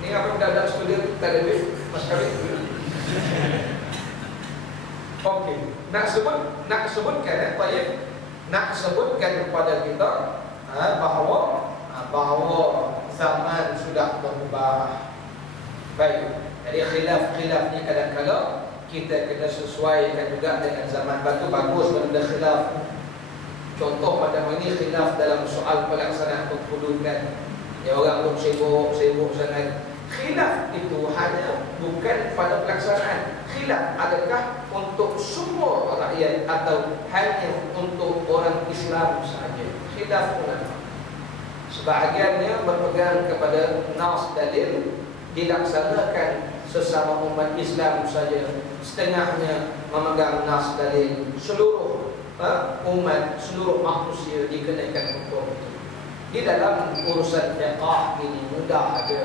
ini apa budak-budak studio kita ada duit mas kawin. Okey, nak sebutkan kepada kita bahawa bahawa zaman sudah berubah. Baik, jadi khilaf-khilaf ni kadang-kadang kita kena sesuaikan juga dengan zaman. Batu bagus benda khilaf. Contoh macam ini khilaf dalam soal pelaksanaan kedudukan. Ya, orang pun sibuk sangat. Khilaf itu hanya bukan pada pelaksanaan. Khilaf adakah untuk semua rakyat atau hanya untuk orang Islam sahaja? Khilaf ulama. Sebahagiannya berpegang kepada nas dalil, dilaksanakan sesama umat Islam saja. Setengahnya memegang nas dalil. Seluruh umat, seluruh manusia dikenakan hukum itu. Di dalam urusan fiqh ini mudah ada.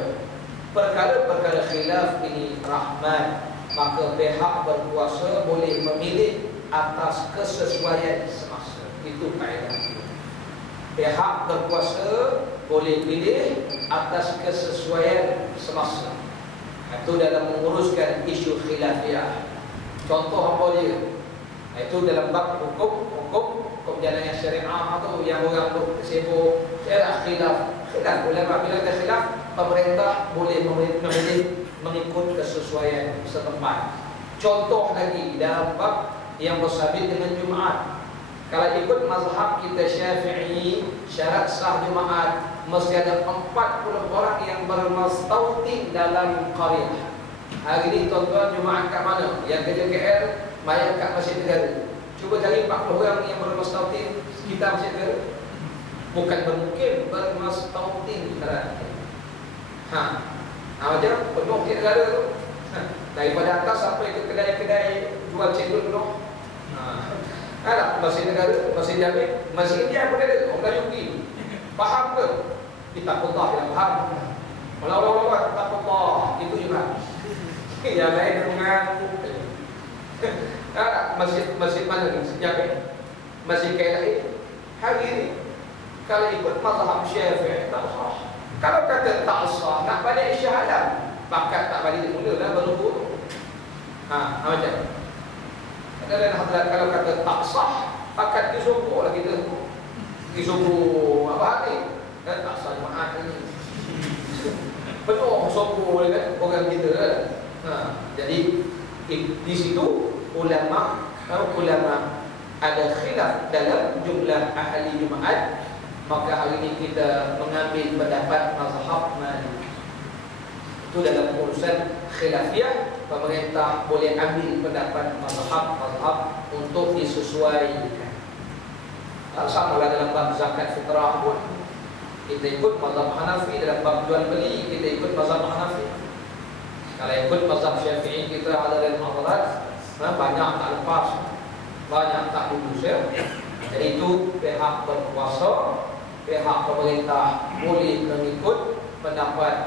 Perkara-perkara khilaf ini rahmat, maka pihak berkuasa boleh memilih atas kesesuaian semasa. Itu kaedah. Pihak berkuasa boleh pilih atas kesesuaian semasa. Itu dalam menguruskan isu khilafiyah. Contoh apa dia? Itu dalam bab hukum jalannya syariah tu yang orang tu sibuk khilaf. Ulama bila ada khilaf, pemerintah boleh memilih mengikut kesesuaian setempat. Contoh lagi dalam bab yang bersabit dengan Jumaat. Kalau ikut mazhab kita Syafi'i, syarat sah Jumaat mesti ada 40 orang yang bermastautin dalam qaryah. Hari ini tuan-tuan Jumaat kat mana? Yang kerja KL, mayat kat Masjid Negara. Cuba cari 40 orang yang bermastautin kita Masjid Negara. Bukan bermukim, bermastautin macam penuh Masjid Negara tu. Daripada atas sampai ke kedai-kedai jual cendol penuh. Ada Masjid Negara, Masjid Jami, Masjid India pun ada. Orang Melayu pergi. Faham ke? Kita Allah yang faham. Allah takutlah itu juga. Yang lain mengaku. Ada masjid mana ni? Sejak Masjid KLI. Hari ini kalau ikut mazhab Syafi'i tak sah. Kalau kata tak sah, nak balik syahadah, bakat tak balik mula dah baru buruk. Macam dan hadrat kalau kata tak sah, pakat disubuh lah kita. Disubuh apa hati? Dan tak sah Jumaat ni. Penuh subuh kan orang kita kan. Jadi di situ ulama ada khilaf dalam jumlah ahli Jumaat. Maka hari ini kita mengambil pendapat mazhab Maliki. Itu dalam urusan khilafiyah, pemerintah boleh ambil pendapat mazhab untuk disesuaikan. Sama lah dalam bab zakat fitrah pun kita ikut mazhab Hanafi. Dalam bab jual beli kita ikut mazhab Hanafi. Kalau ikut mazhab Syafi'i kita ada dalam hadarat banyak tak lepas, banyak tak lulus ya. Jadi itu pihak berkuasa, pihak pemerintah boleh mengikut pendapat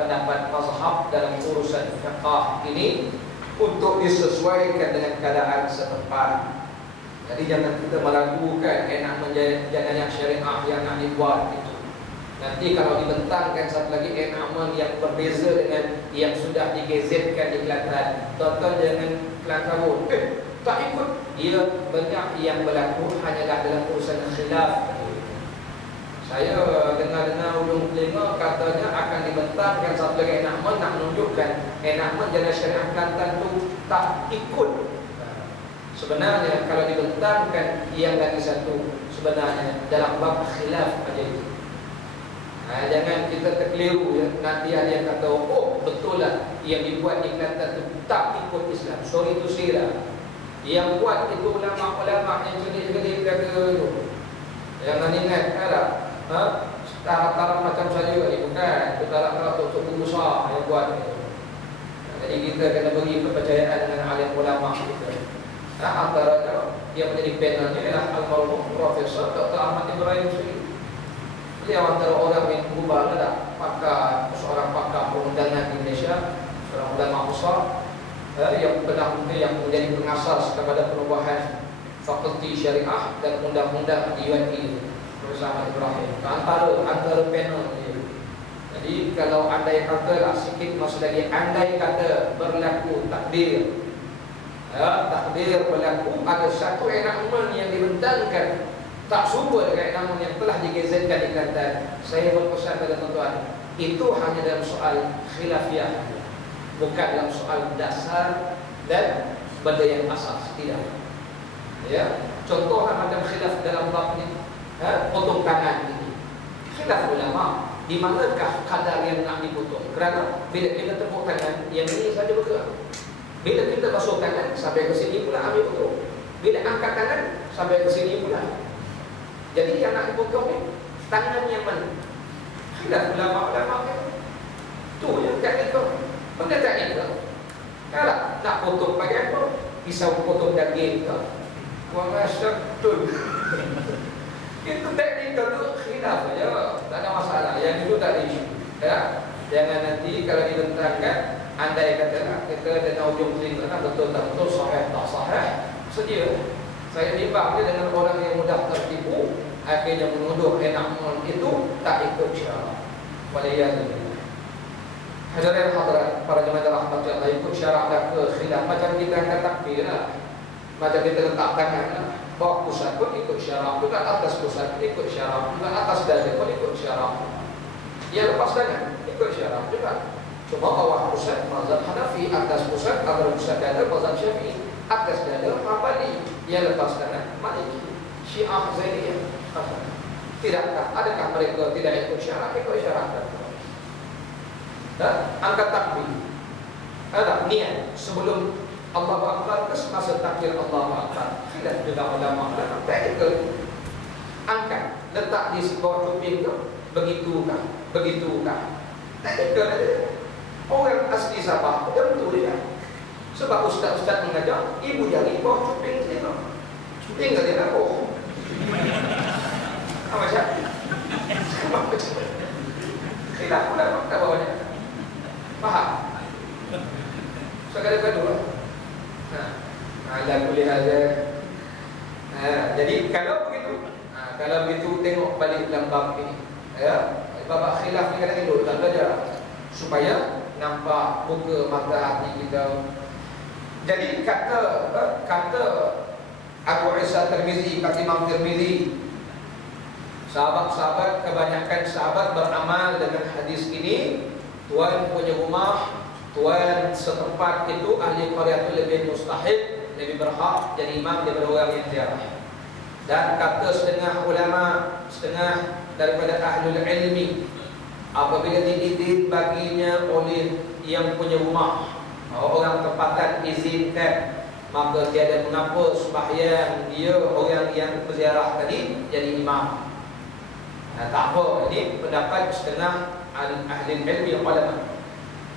mazhab dalam urusan fiqh ini untuk disesuaikan dengan keadaan setempat. Jadi jangan kita meragukan enak menjadi syariah yang nak dibuat itu. Nanti kalau dibentangkan satu lagi enakmen yang berbeza dengan yang sudah digezetkan di Kelantan, tuan-tuan jangan kelakar tak ikut. Ia banyak yang berlaku hanyalah dalam urusan khilaf. Saya dengar ujung telinga katanya akan dibentangkan satu lagi enakmen nak menunjukkan enakmen jalan syariah Kelantan tu tak ikut. Sebenarnya kalau dibentangkan yang lagi satu sebenarnya dalam bab khilaf aja itu. Jangan kita terkeliru ya. Nanti ada yang kata betul lah yang dibuat di Kelantan tu tak ikut Islam. Sorry to say lah. Yang buat itu ulama-ulama yang cerdik-cerdik kata tu. Jangan ingat tak? Taraf-taraf macam saya ni bukan. Itu taraf-taraf untuk pengusaha yang buat ni. Jadi kita kena beri kepercayaan dengan alim ulama kita. Antaranya dia menjadi panelnya ialah almarhum Profesor Dr. Ahmad Ibrahim Suri. Beliau antara orang yang berubah adalah seorang pakar perundangan di Malaysia, seorang ulama besar yang pernah yang menjadi pengasas kepada perubahan fakulti syariah dan undang-undang di UNI bersama Ibrahim. Antara panel dia. Jadi kalau andai kata sikit masih lagi andai kata berlaku takdir. Takdir berlaku ada satu enakmen yang dibentangkan tak serupa dengan namun yang telah digezetkan di Kelantan. Saya berpesan kepada tuan-tuan, itu hanya dalam soal khilafiyah, bukan dalam soal dasar dan benda yang asas, tidak. Ya, contohnya macam khilaf dalam bab ni, potong tangan ini. Khilaf ulama, di manakah kadar yang nak dipotong? Kerana bila kita tepuk tangan, yang ini saja bergerak. Bila kita basuh tangan, sampai ke sini pula ambil potong. Bila angkat tangan, sampai ke sini pula. Jadi yang nak dipotong ni, tangan yang mana? Khilaf ulama-ulama kan? Tu yang teknikal. Benda teknikal. Kalau nak potong pakai apa? Pisau potong daging ke? Wah, betul. Itu teknikal tu khilaf saja. Tak ada masalah. Yang itu tak ada isu. Ya? Jangan nanti kalau dibentangkan, andai kata kita dengan ujung telinga betul tak betul, sahih tak sahih, sedia. Saya bimbang dia dengan orang yang mudah tertipu, akhirnya menuduh enak itu tak ikut syarak. Waliyahillah. Hadirin hadirat, para jemaah rahmat Allah, ikut syarak dah ke khilaf. Macam kita angkat takbir lah, macam kita letak tangan lah, bawah pusat pun ikut syarak juga, atas pusat ikut syarak juga, atas dada pun ikut syarak. Ya, lepas tangan ikut syarak juga. Cuma bawah pusat mazhab Hanafi, atas pusat atau pusat dada mazhab Syafi'i, atas dada Hambali, yang lepas tangan Maliki, Syiah, Zaidiyah. Tidakkah? Adakah mereka tidak ikut syarak? Ikut syarak. Angkat takbir, ada niat sebelum Allahu Akbar ke semasa takbir Allahu Akbar. Khilaf juga ulama tak ikut. Angkat, letak di bawah kuping tu, begitukah? Begitukah? Tak ikut. Orang asli Sabah tentu dia. Sebab ustaz-ustaz mengajar, ibu jari bawah kuping dia. Tinggal dia aku. Apa macam? Khilaf ulama tak bawanya. Faham? Sekadar-kadar. Ala kulli hadza. Jadi kalau begitu tengok balik dalam bab ini. Ya, bab khilaf ni kadang dulu tak belajar supaya nampak buka mata hati kita. Jadi kata Abu Isa Tirmizi, kata Imam Tirmizi, sahabat-sahabat, kebanyakan sahabat beramal dengan hadis ini. Tuan punya rumah, tuan setempat itu ahli qaryah itu lebih mustahil, lebih berhak jadi imam daripada orang yang ziarah. Dan kata setengah ulama, setengah daripada ahlul ilmi, apabila diizin baginya oleh yang punya rumah, orang tempatan izinkan, maka tiada mengapa sembahyang dia orang yang berziarah tadi jadi imam. Tak apa, ini pendapat setengah ahli ilmi ulama.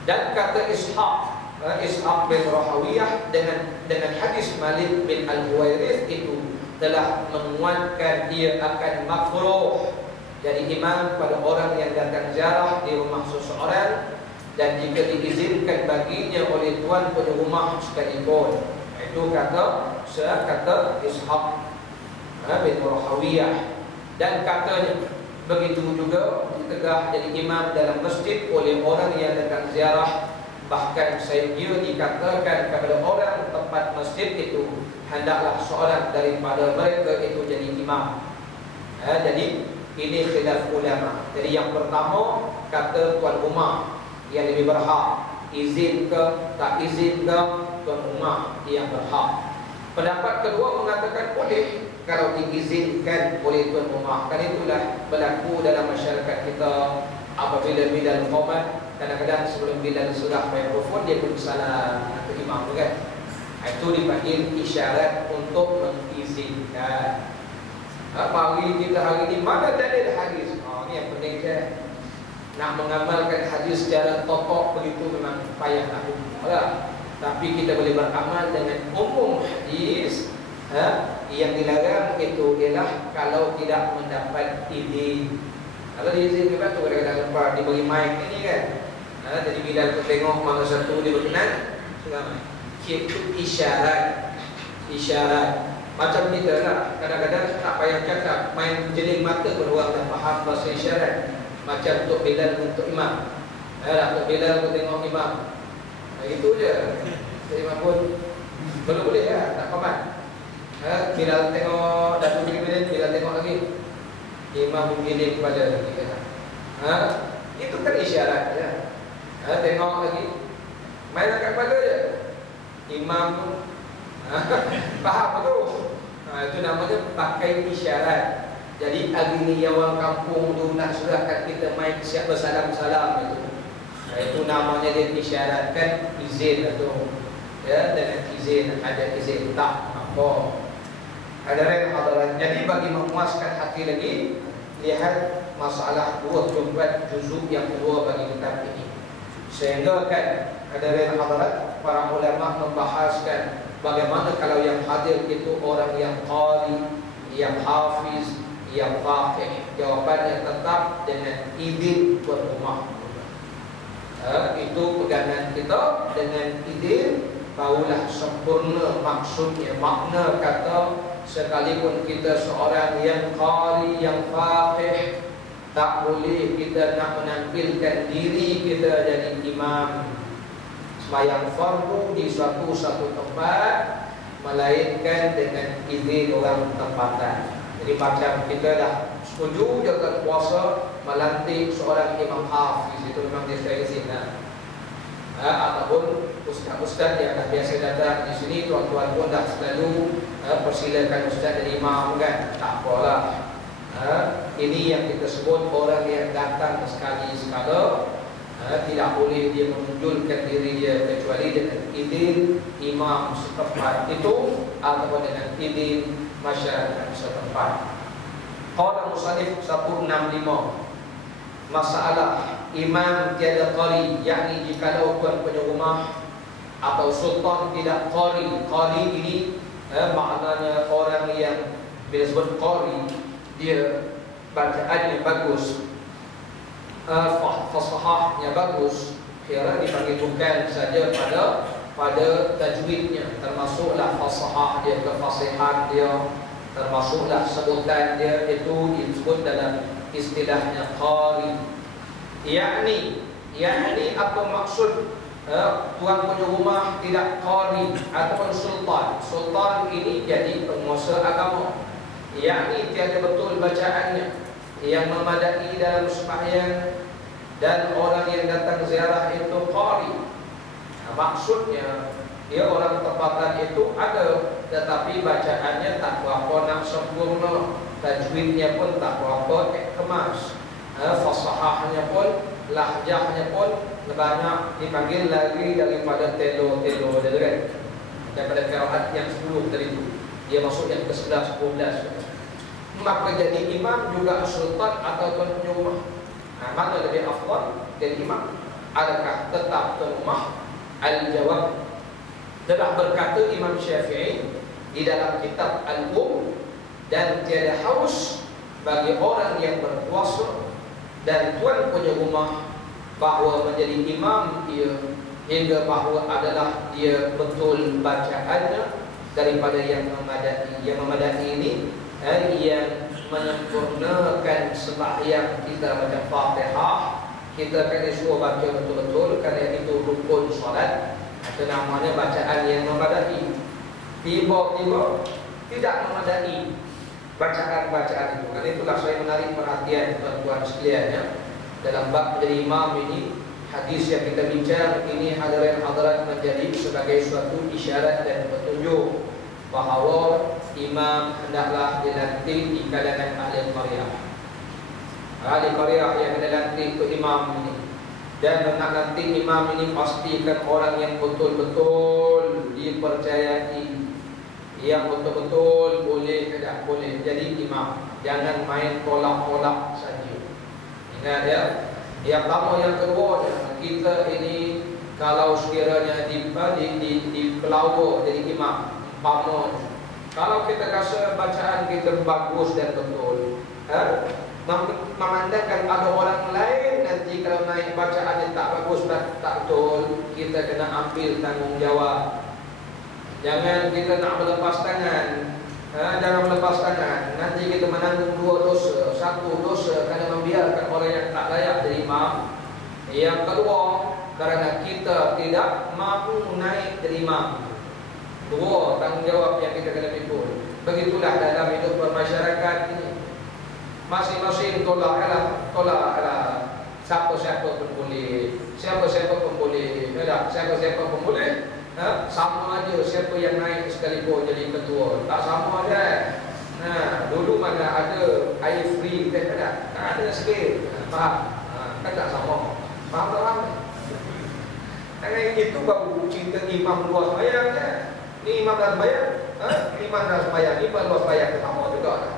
Dan kata Ishaq bin Rahawiyah dengan hadis Malik bin Al-Huwairith itu telah menguatkan ia akan makruh jadi imam pada orang yang datang ziarah di rumah seseorang, dan jika diizinkan baginya oleh tuan punya rumah sekalipun. Itu kata Ishaq bin Rahawiyah. Dan katanya begitu juga ditegah jadi imam dalam masjid oleh orang yang datang ziarah. Bahkan dia dikatakan kepada orang tempat masjid itu, hendaklah seorang daripada mereka itu jadi imam. Jadi ini khilaf ulama. Jadi yang pertama kata tuan rumah yang lebih berhak, izin ke tak izin ke, tuan rumah yang berhak. Pendapat kedua mengatakan boleh kalau diizinkan oleh tuan rumah. Kan itulah berlaku dalam masyarakat kita. Apabila Bilal qomat, kadang-kadang sebelum Bilal sudah mikrofon dia pun salam atau imam tu kan. Itu dipanggil isyarat untuk mengizinkan. Pagi kita hari ini mana dalil hadis? Ini yang penting saya nak mengamalkan hadis secara pokok begitu memang payah nak. Tapi kita boleh beramal dengan umum hadis. Yang dilarang itu ialah kalau tidak mendapat izin. Kalau diizin kita tu kadang-kadang lupa diberi mic ini kan. Jadi bila kita tengok mana satu dia berkenan, itu isyarat. Macam kita lah, kadang-kadang tak payah cakap, main jeling mata pun orang dah faham bahasa isyarat. Macam untuk Bilal untuk imam. Untuk Bilal untuk tengok imam. Itu je. Jadi imam pun belum boleh lah, tak faham. Bila tengok dah 2 minit, bila tengok lagi imam mengiring pada kita. Itu kan isyarat ya. Tengok lagi, main angkat kepala je, imam faham tu. Itu namanya pakai isyarat. Jadi hari ni orang kampung tu nak suratkan kita main siap bersalam-salam itu. Itu namanya dia isyaratkan izin tu. Ya, dengan izin, ada izin tak apa. Hadirin hadirat. Jadi bagi memuaskan hati lagi, lihat masalah 24 juzuk yang kedua bagi kitab ini. Sehingga kan hadirin hadirat, para ulama membahaskan bagaimana kalau yang hadir itu orang yang qari, yang hafiz, yang faqih. Jawapannya tetap dengan izin tuan rumah. Itu pegangan kita, dengan izin barulah sempurna maksudnya. Makna kata sekalipun kita seorang yang qari, yang faqih, tak boleh kita nak menampilkan diri kita jadi imam sembahyang fardu di suatu tempat, melainkan dengan izin orang tempatan. Jadi macam kita dah setuju jaga puasa, melantik seorang imam hafiz, itu memang dia saya izin ataupun ustaz-ustaz yang dah biasa datang di sini, tuan-tuan pun dah selalu persilakan ustaz jadi imam kan, tak apalah. Ini yang kita sebut orang yang datang sekali-sekala, tidak boleh dia menunjukkan diri dia kecuali dengan izin imam setempat itu ataupun dengan izin masyarakat setempat. Qala musannif 165, masalah imam tiada qari, yakni jikalau tuan punya rumah atau sultan tidak qari. Qari ini maknanya orang yang bila sebut qari, dia bacaannya bagus, fasahahnya bagus, kira dipanggil bukan saja pada tajwidnya, termasuklah fasahah dia, kefasihan dia, termasuklah sebutan dia, itu disebut dalam istilahnya qari. Yakni apa maksud tuan punya rumah tidak qari ataupun sultan? Sultan ini jadi penguasa agama, yakni tiada betul bacaannya yang memadai dalam sembahyang, dan orang yang datang ziarah itu qari. Maksudnya dia orang tempatan itu ada, tetapi bacaannya tak berapa nak sempurna, tajwidnya pun tak berapa kemas, fasahahnya pun, lahjahnya pun banyak dipanggil lagi daripada telo-telo dia kan, daripada qiraat yang 10 tadi itu, dia masuk yang ke-11, 12. Maka jadi imam juga sultan atau tuan punya rumah, mana lebih afdal jadi imam? Adakah tetap tuan rumah? Al-jawab, telah berkata Imam Syafi'i di dalam kitab dan tiada haus bagi orang yang berpuasa dan tuan punya rumah bahawa menjadi imam dia, hingga bahawa adalah dia betul bacaannya daripada yang memadai ini, yang menyempurnakan sembahyang kita baca Fatihah. Kita kena suruh baca betul-betul, kerana itu rukun solat. Itu namanya bacaan yang memadai. Tiba-tiba tidak memadai bacaan-bacaan itu. Karena itulah saya menarik perhatian tuan-tuan sekalian, dalam bab menjadi imam ini, hadis yang kita bincang ini hadirin hadirat menjadi sebagai suatu isyarat dan petunjuk bahawa imam hendaklah dilantik di kalangan ahli qaryah. Ahli qaryah yang dilantik ke imam ini, dan nak lantik imam ini pastikan orang yang betul-betul dipercayai, yang betul-betul boleh tidak boleh jadi imam. Jangan main tolak-tolak saja. Ingat ya. Yang pertama, yang kedua, kita ini kalau sekiranya di pelawak jadi imam, kalau kita rasa bacaan kita bagus dan betul, memandangkan ada orang lain nanti kalau naik bacaannya tak bagus, tak betul, kita kena ambil tanggungjawab. Jangan kita nak melepas tangan, jangan melepas tangan. Nanti kita menanggung dua dosa. Satu dosa kerana membiarkan orang yang tak layak jadi imam. Yang kedua, kerana kita tidak mahu naik jadi imam. Dua tanggungjawab yang kita kena pikul. Begitulah dalam hidup bermasyarakat ini. masing-masing tolak siapa-siapa pun boleh, siapa-siapa pun boleh, siapa-siapa pun boleh. Sama aja siapa yang naik sekalipun jadi ketua, tak sama aja. Dulu mana ada air free kita tak ada sikit, faham? Kan tak sama, faham tak faham? Itu baru cerita imam luas bayang kan? Ni imam dah bayang, imam dah bayang, imam luas bayang sama juga tak?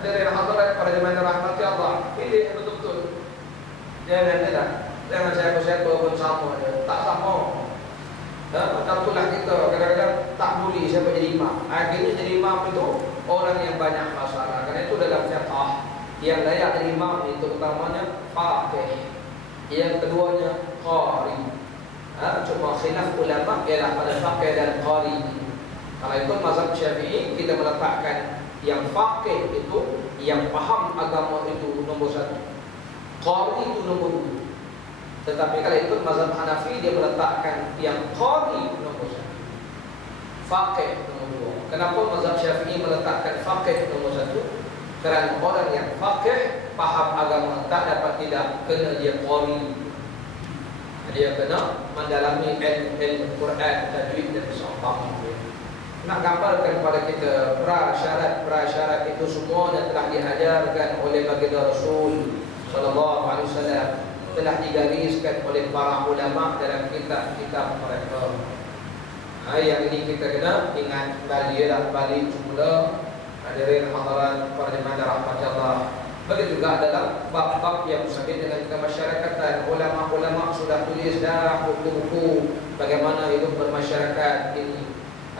Ada yang hadirat pada zaman rahmat Allah, pilih betul-betul. Jangan siapa-siapa pun sama je, tak sama. Macam itulah kita kadang-kadang tak boleh siapa jadi imam. Akhirnya jadi imam itu orang yang banyak masalah. Karena itu dalam fiqh yang layak jadi imam itu utamanya faqih, yang keduanya qari. Cuma khilaf ulama ialah pada faqih dan qari. Kalau ikut mazhab Syafi'i, kita meletakkan yang faqih itu, yang faham agama itu nombor satu, qari itu nombor dua. Tetapi kalau ikut mazhab Hanafi, dia meletakkan yang qari nombor satu, faqih nombor dua. Kenapa mazhab Syafi'i meletakkan faqih nombor satu? Kerana orang yang faqih, faham agama, tak dapat tidak kena dia qari. Dia kena mendalami ilmu Quran, tajwid dan sahih. Nak gambarkan kepada kita prasyarat itu semua yang telah diajarkan oleh baginda Rasul sallallahu alaihi wasallam, telah digariskan oleh para ulama dalam kitab-kitab mereka. Yang ini kita kena ingat balik semula hadirin hadirat para jemaah rahmat Allah. Begitu juga dalam bab-bab yang bersangkut dengan kemasyarakatan, ulama-ulama sudah tulis dah buku-buku bagaimana hidup bermasyarakat ini,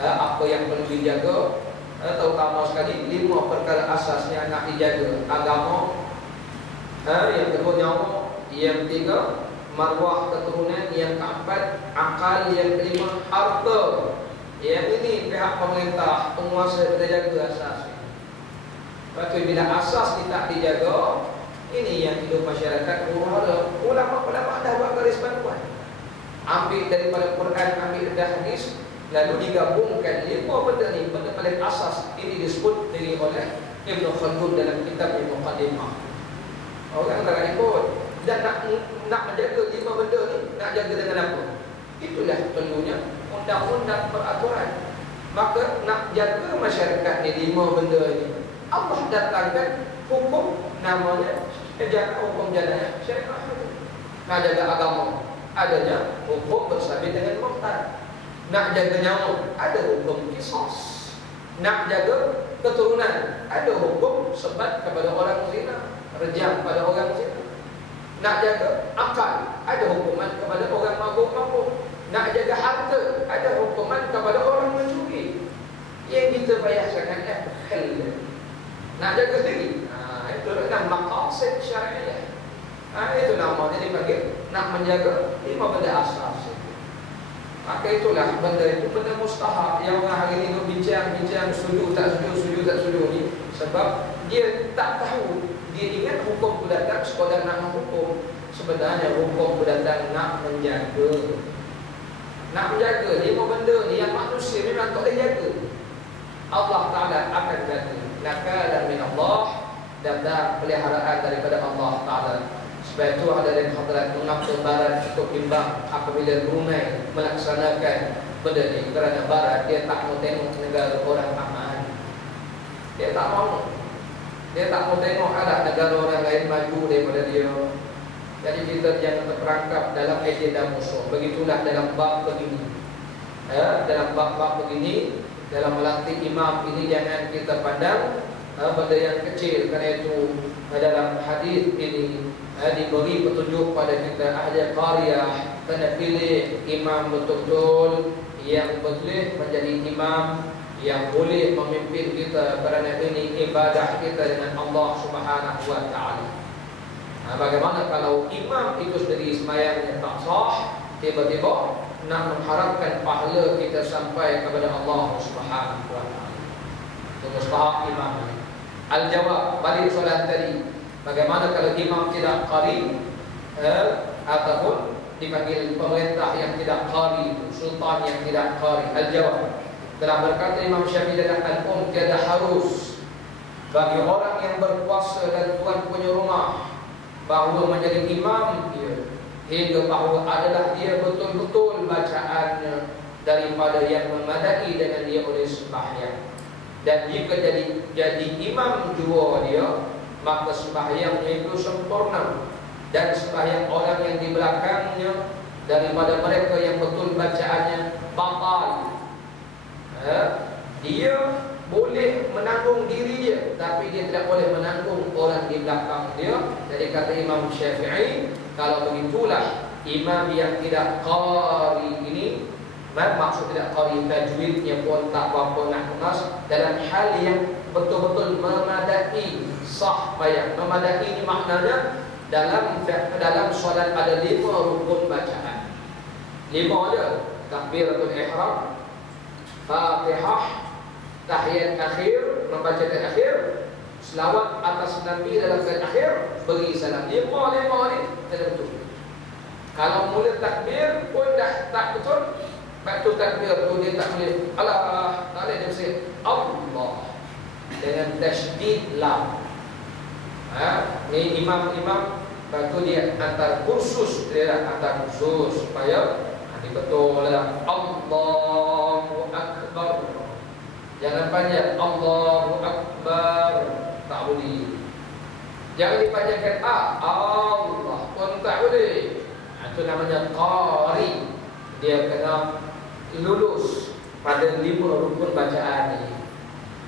apa yang perlu dijaga, terutama sekali 5 perkara asasnya nak dijaga: agama, yang kedua nyawa, yang ketiga marwah keturunan, yang keempat akal, yang kelima harta. Yang ini pihak pemerintah, penguasa kita jaga asas. Lepas bila asas kita dijaga, ini yang hidup masyarakat ulama-ulama dah buat garis panduan. Ambil daripada Quran, ambil dari hadis, lalu digabungkan 5 benda ni, benda paling asas. Ini disebut diri oleh Ibn Khaldun dalam kitab Muqaddimah. Orang tak ikut. Dan nak menjaga 5 benda ni, nak jaga dengan apa? Itulah perlunya undang-undang peraturan. Maka nak jaga masyarakat ni 5 benda ni, Allah datangkan hukum namanya hukum jannah syariah. Nak jaga agama, adanya hukum bersabit dengan murtad. Nak jaga nyawa, ada hukum qisas. Nak jaga keturunan, ada hukum sebat kepada orang zina, rejam pada orang zina. Nak jaga akal, ada hukuman kepada orang mabuk-mabuk. Nak jaga harta, ada hukuman kepada orang mencuri. Yang kita payah sangat bakhil. Nak jaga diri, itu adalah maqasid syariah. Itu namanya dipanggil nak menjaga 5 benda asas. Maka itulah benda itu benda mustahab yang orang hari ini berbincang setuju tak setuju ni, sebab dia tak tahu. Dia ingat hukum itu datang sekadar nak menghukum. Sebenarnya hukum itu datang nak menjaga. Nak menjaga 5 benda ni yang manusia memang tak boleh jaga. Allah Ta'ala akan jaga. Nakalan min Allah, datang peliharaan daripada Allah Ta'ala. Sebab itu hadirin hadirat, mengapa Barat cukup bimbang apabila Brunei melaksanakan benda ni. Kerana Barat dia tak mau tengok negara orang aman. Dia tak mau. Dia tak mau tengok ada negara orang lain maju daripada dia. Jadi kita jangan terperangkap dalam agenda musuh. Begitulah dalam bab begini. Dalam bab-bab begini, dalam melantik imam ini jangan kita pandang benda yang kecil. Kerana itu dalam hadis ini diberi petunjuk pada kita ahli qaryah, kena pilih imam betul-betul yang boleh menjadi imam, yang boleh memimpin kita, kerana ini ibadah kita dengan Allah Subhanahu wa taala. Bagaimana kalau imam itu sendiri sembahyangnya tak sah, tiba-tiba nak mengharapkan pahala kita sampai kepada Allah Subhanahu wa taala. Itu mustahab imam. Al-jawab, balik soalan tadi, bagaimana kalau imam tidak qari, ataupun dipanggil pemerintah yang tidak qari, sultan yang tidak qari? Al-jawab, telah berkata Imam Syafi'i dalam Al-Um, tiada harus bagi orang yang berpuasa dan tuan punya rumah bahawa menjadi imam dia, hingga bahawa adalah dia betul-betul bacaannya daripada yang memadai dengan dia oleh sembahyang. Dan jika jadi imam jua dia, maka sembahyangnya itu sempurna. Dan sembahyang orang yang di belakangnya daripada mereka yang betul bacaannya batal. Dia boleh menanggung diri dia, tapi dia tidak boleh menanggung orang di belakang dia. Jadi kata Imam Syafi'i, kalau begitulah imam yang tidak qari ini, maksud tidak qari tajwidnya pun tak berapa nak kemas, dalam hal yang betul-betul memadai sah bayang. Memadai ini maknanya dalam solat ada 5 rukun bacaan. 5 ada: takbiratul ihram, Fatihah, tahiyat akhir, membaca tahiyat akhir, selawat atas Nabi dalam tahiyat akhir, beri salam. 5 ni tidak betul. Kalau mula takbir pun dah tak betul. Waktu takbir tu dia tak boleh Allah, tak boleh dia mesti Allah dengan tasydid lam. Ni imam-imam batu dia antar kursus, dia dah antar kursus supaya nanti betul lah Allahu Akbar. Jangan panjang Allahu Akbar, tak boleh. Jangan dipanjangkan Allah pun tak boleh. Itu namanya qari. Dia kena lulus pada 5 rukun bacaan ini.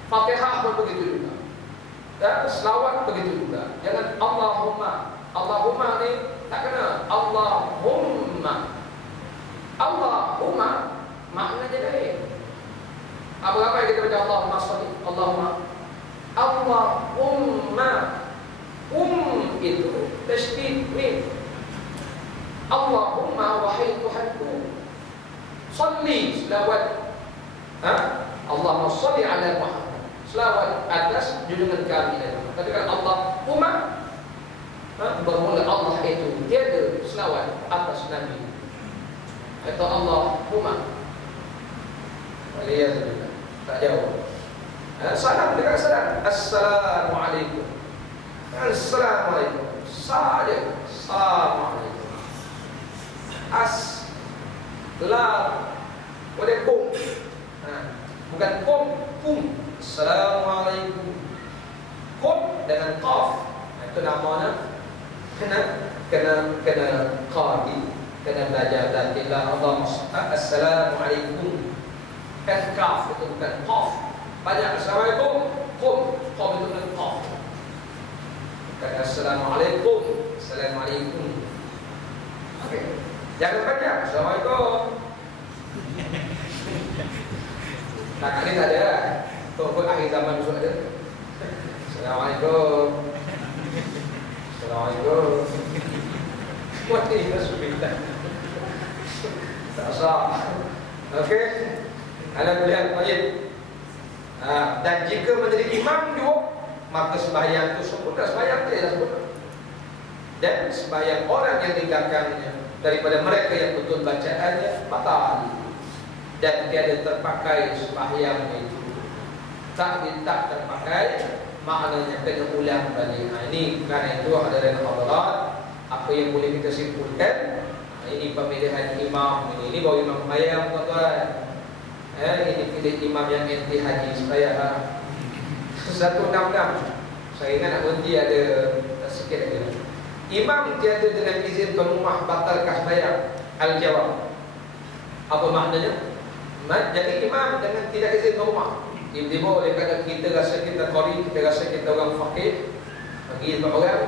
Fatihah pun begitu juga. Dan selawat begitu juga. Jangan Allahumma. Allahumma ni tak kena. Allahumma. Allahumma maknanya lain. Apa-apa yang kita baca Allahumma salli, Allahumma. Allahumma. Itu tasydid mim. Allahumma wahai Tuhanku. Salli, selawat. Allahumma salli ala Muhammad. Selawat atas junjungan kami. Tapi kalau Allahumma, bermula Allah itu tiada selawat atas Nabi. Atau Allahumma. Alhamdulillah. Tak jauh. Salam dengan salam. Assalamualaikum. Assalamualaikum. Salam. Assalamualaikum. Assalamualaikum. Bukan kum. Assalamualaikum. Kum dengan qaf. Itu namanya kena qadi, kena belajar datillah Allah. Assalamualaikum. Kan kaf itu bukan qaf. Banyak assalamualaikum, kum. Qaf itu bukan qaf. Bukan assalamualaikum. Assalamualaikum. Okey. Jangan banyak assalamualaikum. Tak kali tak ada. Tunggu akhir zaman besok ada. Assalamualaikum. Assalamualaikum. What is Rasulullah? Tak sah. Okey. Alhamdulillah, baik. Dan jika menjadi imam juga, maka sembahyang itu sempurna. Sembahyang itu adalah sempurna. Dan sembahyang orang yang di belakangnya daripada mereka yang betul bacaannya batal. Dan tiada terpakai sembahyangnya itu. Tak terpakai, maknanya kena ulang balik. Ini kerana itu hadirin hadirat, apa yang boleh kita simpulkan, ini pemilihan imam ini baru imam sembahyang tuan-tuan. Ini pilih imam yang anti haji supaya 166. Saya ingat nak berhenti ada sikit lagi. Imam tiada dengan izin ke rumah batalkah sembahyang? Al-jawab. Apa maknanya? Jadi imam dengan tidak izin ke rumah. Tiba-tiba oleh kerana kita rasa kita qari, kita rasa kita orang faqih, bagi dekat orang,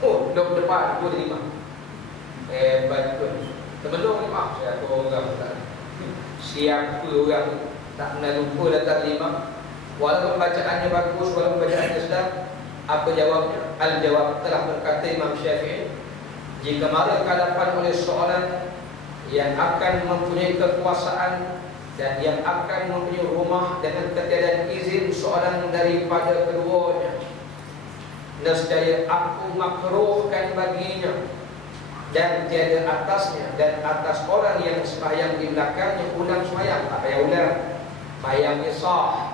duduk depan, dua dari imam. Betul. Temenung imam, saya tu orang tak. Siapa orang tak pernah lupa datang imam. Walaupun bacaannya bagus, walaupun bacaannya sedap, apa jawabnya? Al-jawab, telah berkata Imam Syafi'i, jika mara kehadapan oleh seorang yang akan mempunyai kekuasaan dan yang akan mempunyai rumah dengan ketiadaan izin seorang daripada keduanya, nescaya aku makruhkan baginya dan tiada atasnya dan atas orang yang sembahyang di belakangnya ulang sembahyang. Tak payah ulang, sembahyangnya sah.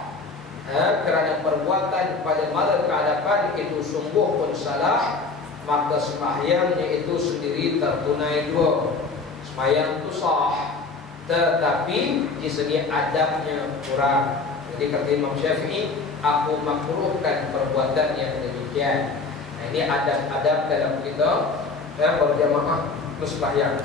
kerana perbuatan pada malam kehadapan itu sungguh pun salah, maka sembahyangnya itu sendiri tertunai dua. Sembahyang itu sah, tetapi di segi adabnya kurang. Jadi kata Imam Syafi'i, aku makruhkan perbuatan yang demikian. Nah, ini adab-adab dalam kita berjamaah sembahyang.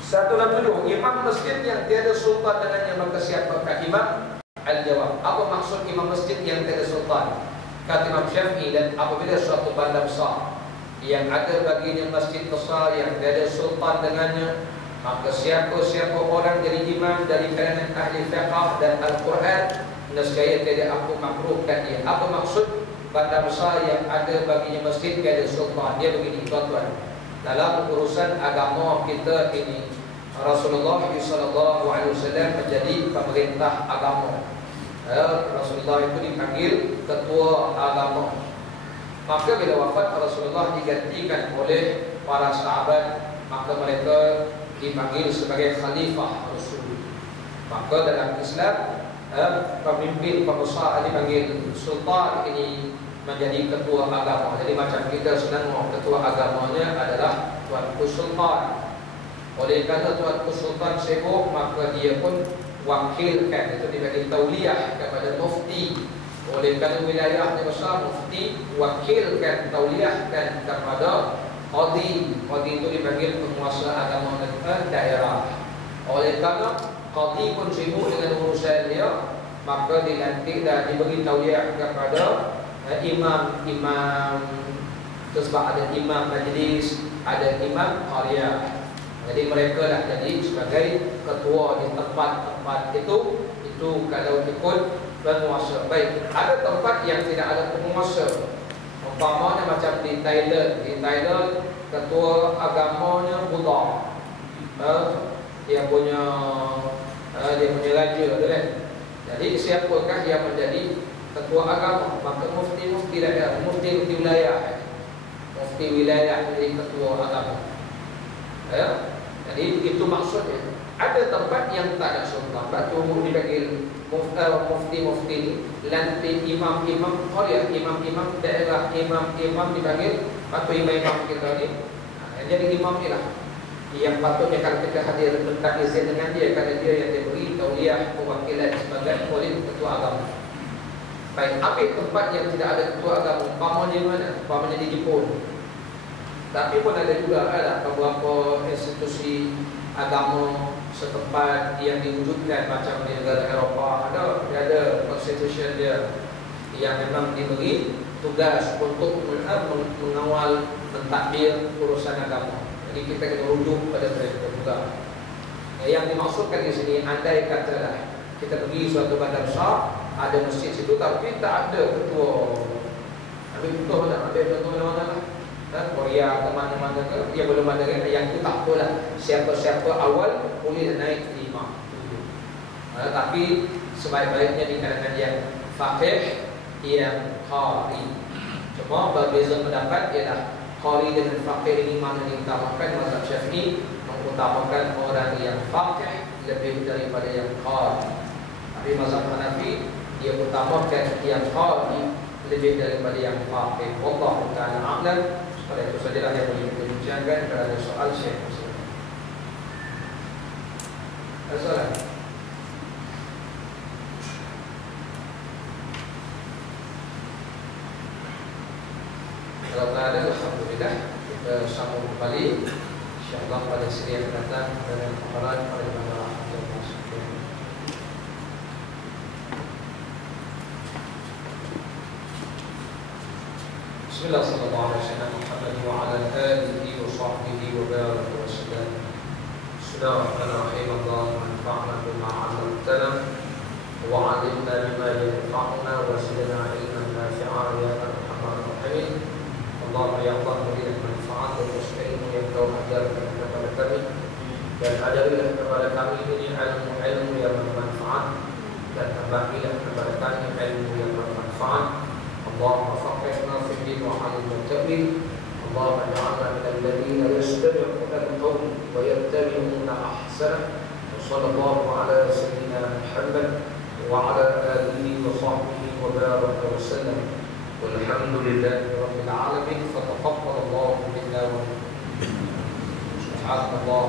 167, imam masjid yang tiada sultan dengannya, maka siapakah imam? Al-jawab, apa maksud imam masjid yang tiada sultan? Kata Imam Syafi'i, dan apabila suatu bandar besar yang ada baginya masjid besar yang tiada sultan dengannya, maka siapa-siapa orang jadi imam dari kalangan ahli fiqh dan Al-Quran, nescaya tidak aku makruhkan dia. Apa maksud bandar besar yang ada baginya masjid tiada sultan? Dia begini, tuan-tuan, dalam urusan agama kita ini, Rasulullah SAW menjadi pemerintah agama. Rasulullah itu dipanggil ketua agama. Maka bila wafat Rasulullah digantikan oleh para sahabat, maka mereka dipanggil sebagai khalifah Rasul. Maka dalam Islam, pemimpin pembesar dipanggil sultan, ini menjadi ketua agama. Jadi macam kita sedang ketua agamanya adalah Tuanku Sultan. Oleh kerana Tuanku Sultan sibuk, maka dia pun wakilkan, itu dibagi tauliah kepada mufti. Oleh kerana wilayahnya besar, mufti wakilkan, tauliahkan kepada qadi. Qadi itu dipanggil penguasa agama daerah. Oleh kerana qadi pun sibuk dengan urusan dia, maka dilantik dan diberi tauliah kepada imam. Sebab ada imam majlis, ada imam qaryah. Jadi mereka lah jadi sebagai ketua di tempat-tempat itu kalau ikut penguasa. Baik, ada tempat yang tidak ada penguasa. Umpamanya macam di Thailand. Di Thailand ketua agamanya Buddha. Dia punya raja, kan? Jadi siapakah yang menjadi ketua agama? Maka mufti daerah, mufti wilayah. Mufti wilayah menjadi ketua agama. Jadi itu maksudnya. Ada tempat yang tak ada sultan, batu dipanggil mufti ini, lantik imam-imam qaryah, imam-imam daerah, imam-imam dipanggil batu imam kita ni. Jadi imam ni lah yang patutnya kalau kita hadir minta izin dengan dia, kerana dia yang diberi tauliah perwakilan sebagai oleh ketua agama. Baik, ambil tempat yang tidak ada ketua agama, umpamanya mana? Umpamanya di Jepun. Tapi pun ada juga beberapa institusi agama setempat yang diwujudkan macam di negara Eropah. Ada constitution dia yang memang diberi tugas untuk mengawal, mentadbir urusan agama. Jadi kita kena rujuk pada mereka juga. Yang dimaksudkan di sini, andai katalah kita pergi suatu bandar besar, ada masjid situ tapi tak ada ketua. Ambil contoh mana-mana lah. Korea ke mana-mana ke, dia belum ada yang itu tak apalah. Siapa-siapa awal boleh naik ke imam. Tapi sebaik-baiknya di kalangan yang faqih, yang qari. Cuma berbeza pendapat ialah qari dengan faqih ini mana diutamakan. Mazhab Syafi'i mengutamakan orang yang faqih lebih daripada yang qari. Tapi mazhab Hanafi dia utamakan yang qari lebih daripada yang faqih. Wallahu ta'ala a'lam. Pada itu sajalah yang boleh kita bincangkan. Kalau ada soal, Syekh Muslim. Ada soalan? Kalau tak ada, alhamdulillah, kita sambung kembali InsyaAllah pada seri yang datang dengan paparan pada mana yang masuk. Bismillah sallallahu alaihi wasallam Muhammad wa ala alihi wa sahbihi wa baraka wa sallam. Bismillahirrahmanirrahim. Allahumma anfa'na bima 'allamtana wa 'allimna bima yanfa'una wa zidna 'ilman nafi'an ya arhamar rahimin. Allahumma ya Allah, berikan manfaat dan ilmu yang Kau ajarkan kepada kami, dan ajarilah kepada kami ini ilmu yang bermanfaat, dan tambahilah kepada kami ilmu yang bermanfaat. اللهم فقهنا في الدين وعلمنا التأويل. اللهم اجعلنا من الذين يستمعون القول ويتبعون أحسنه. وصلى الله على سيدنا محمد وعلى آله وصحبه وبارك وسلم والحمد لله رب العالمين. فتقبل الله منا ومنكم. سبحان الله.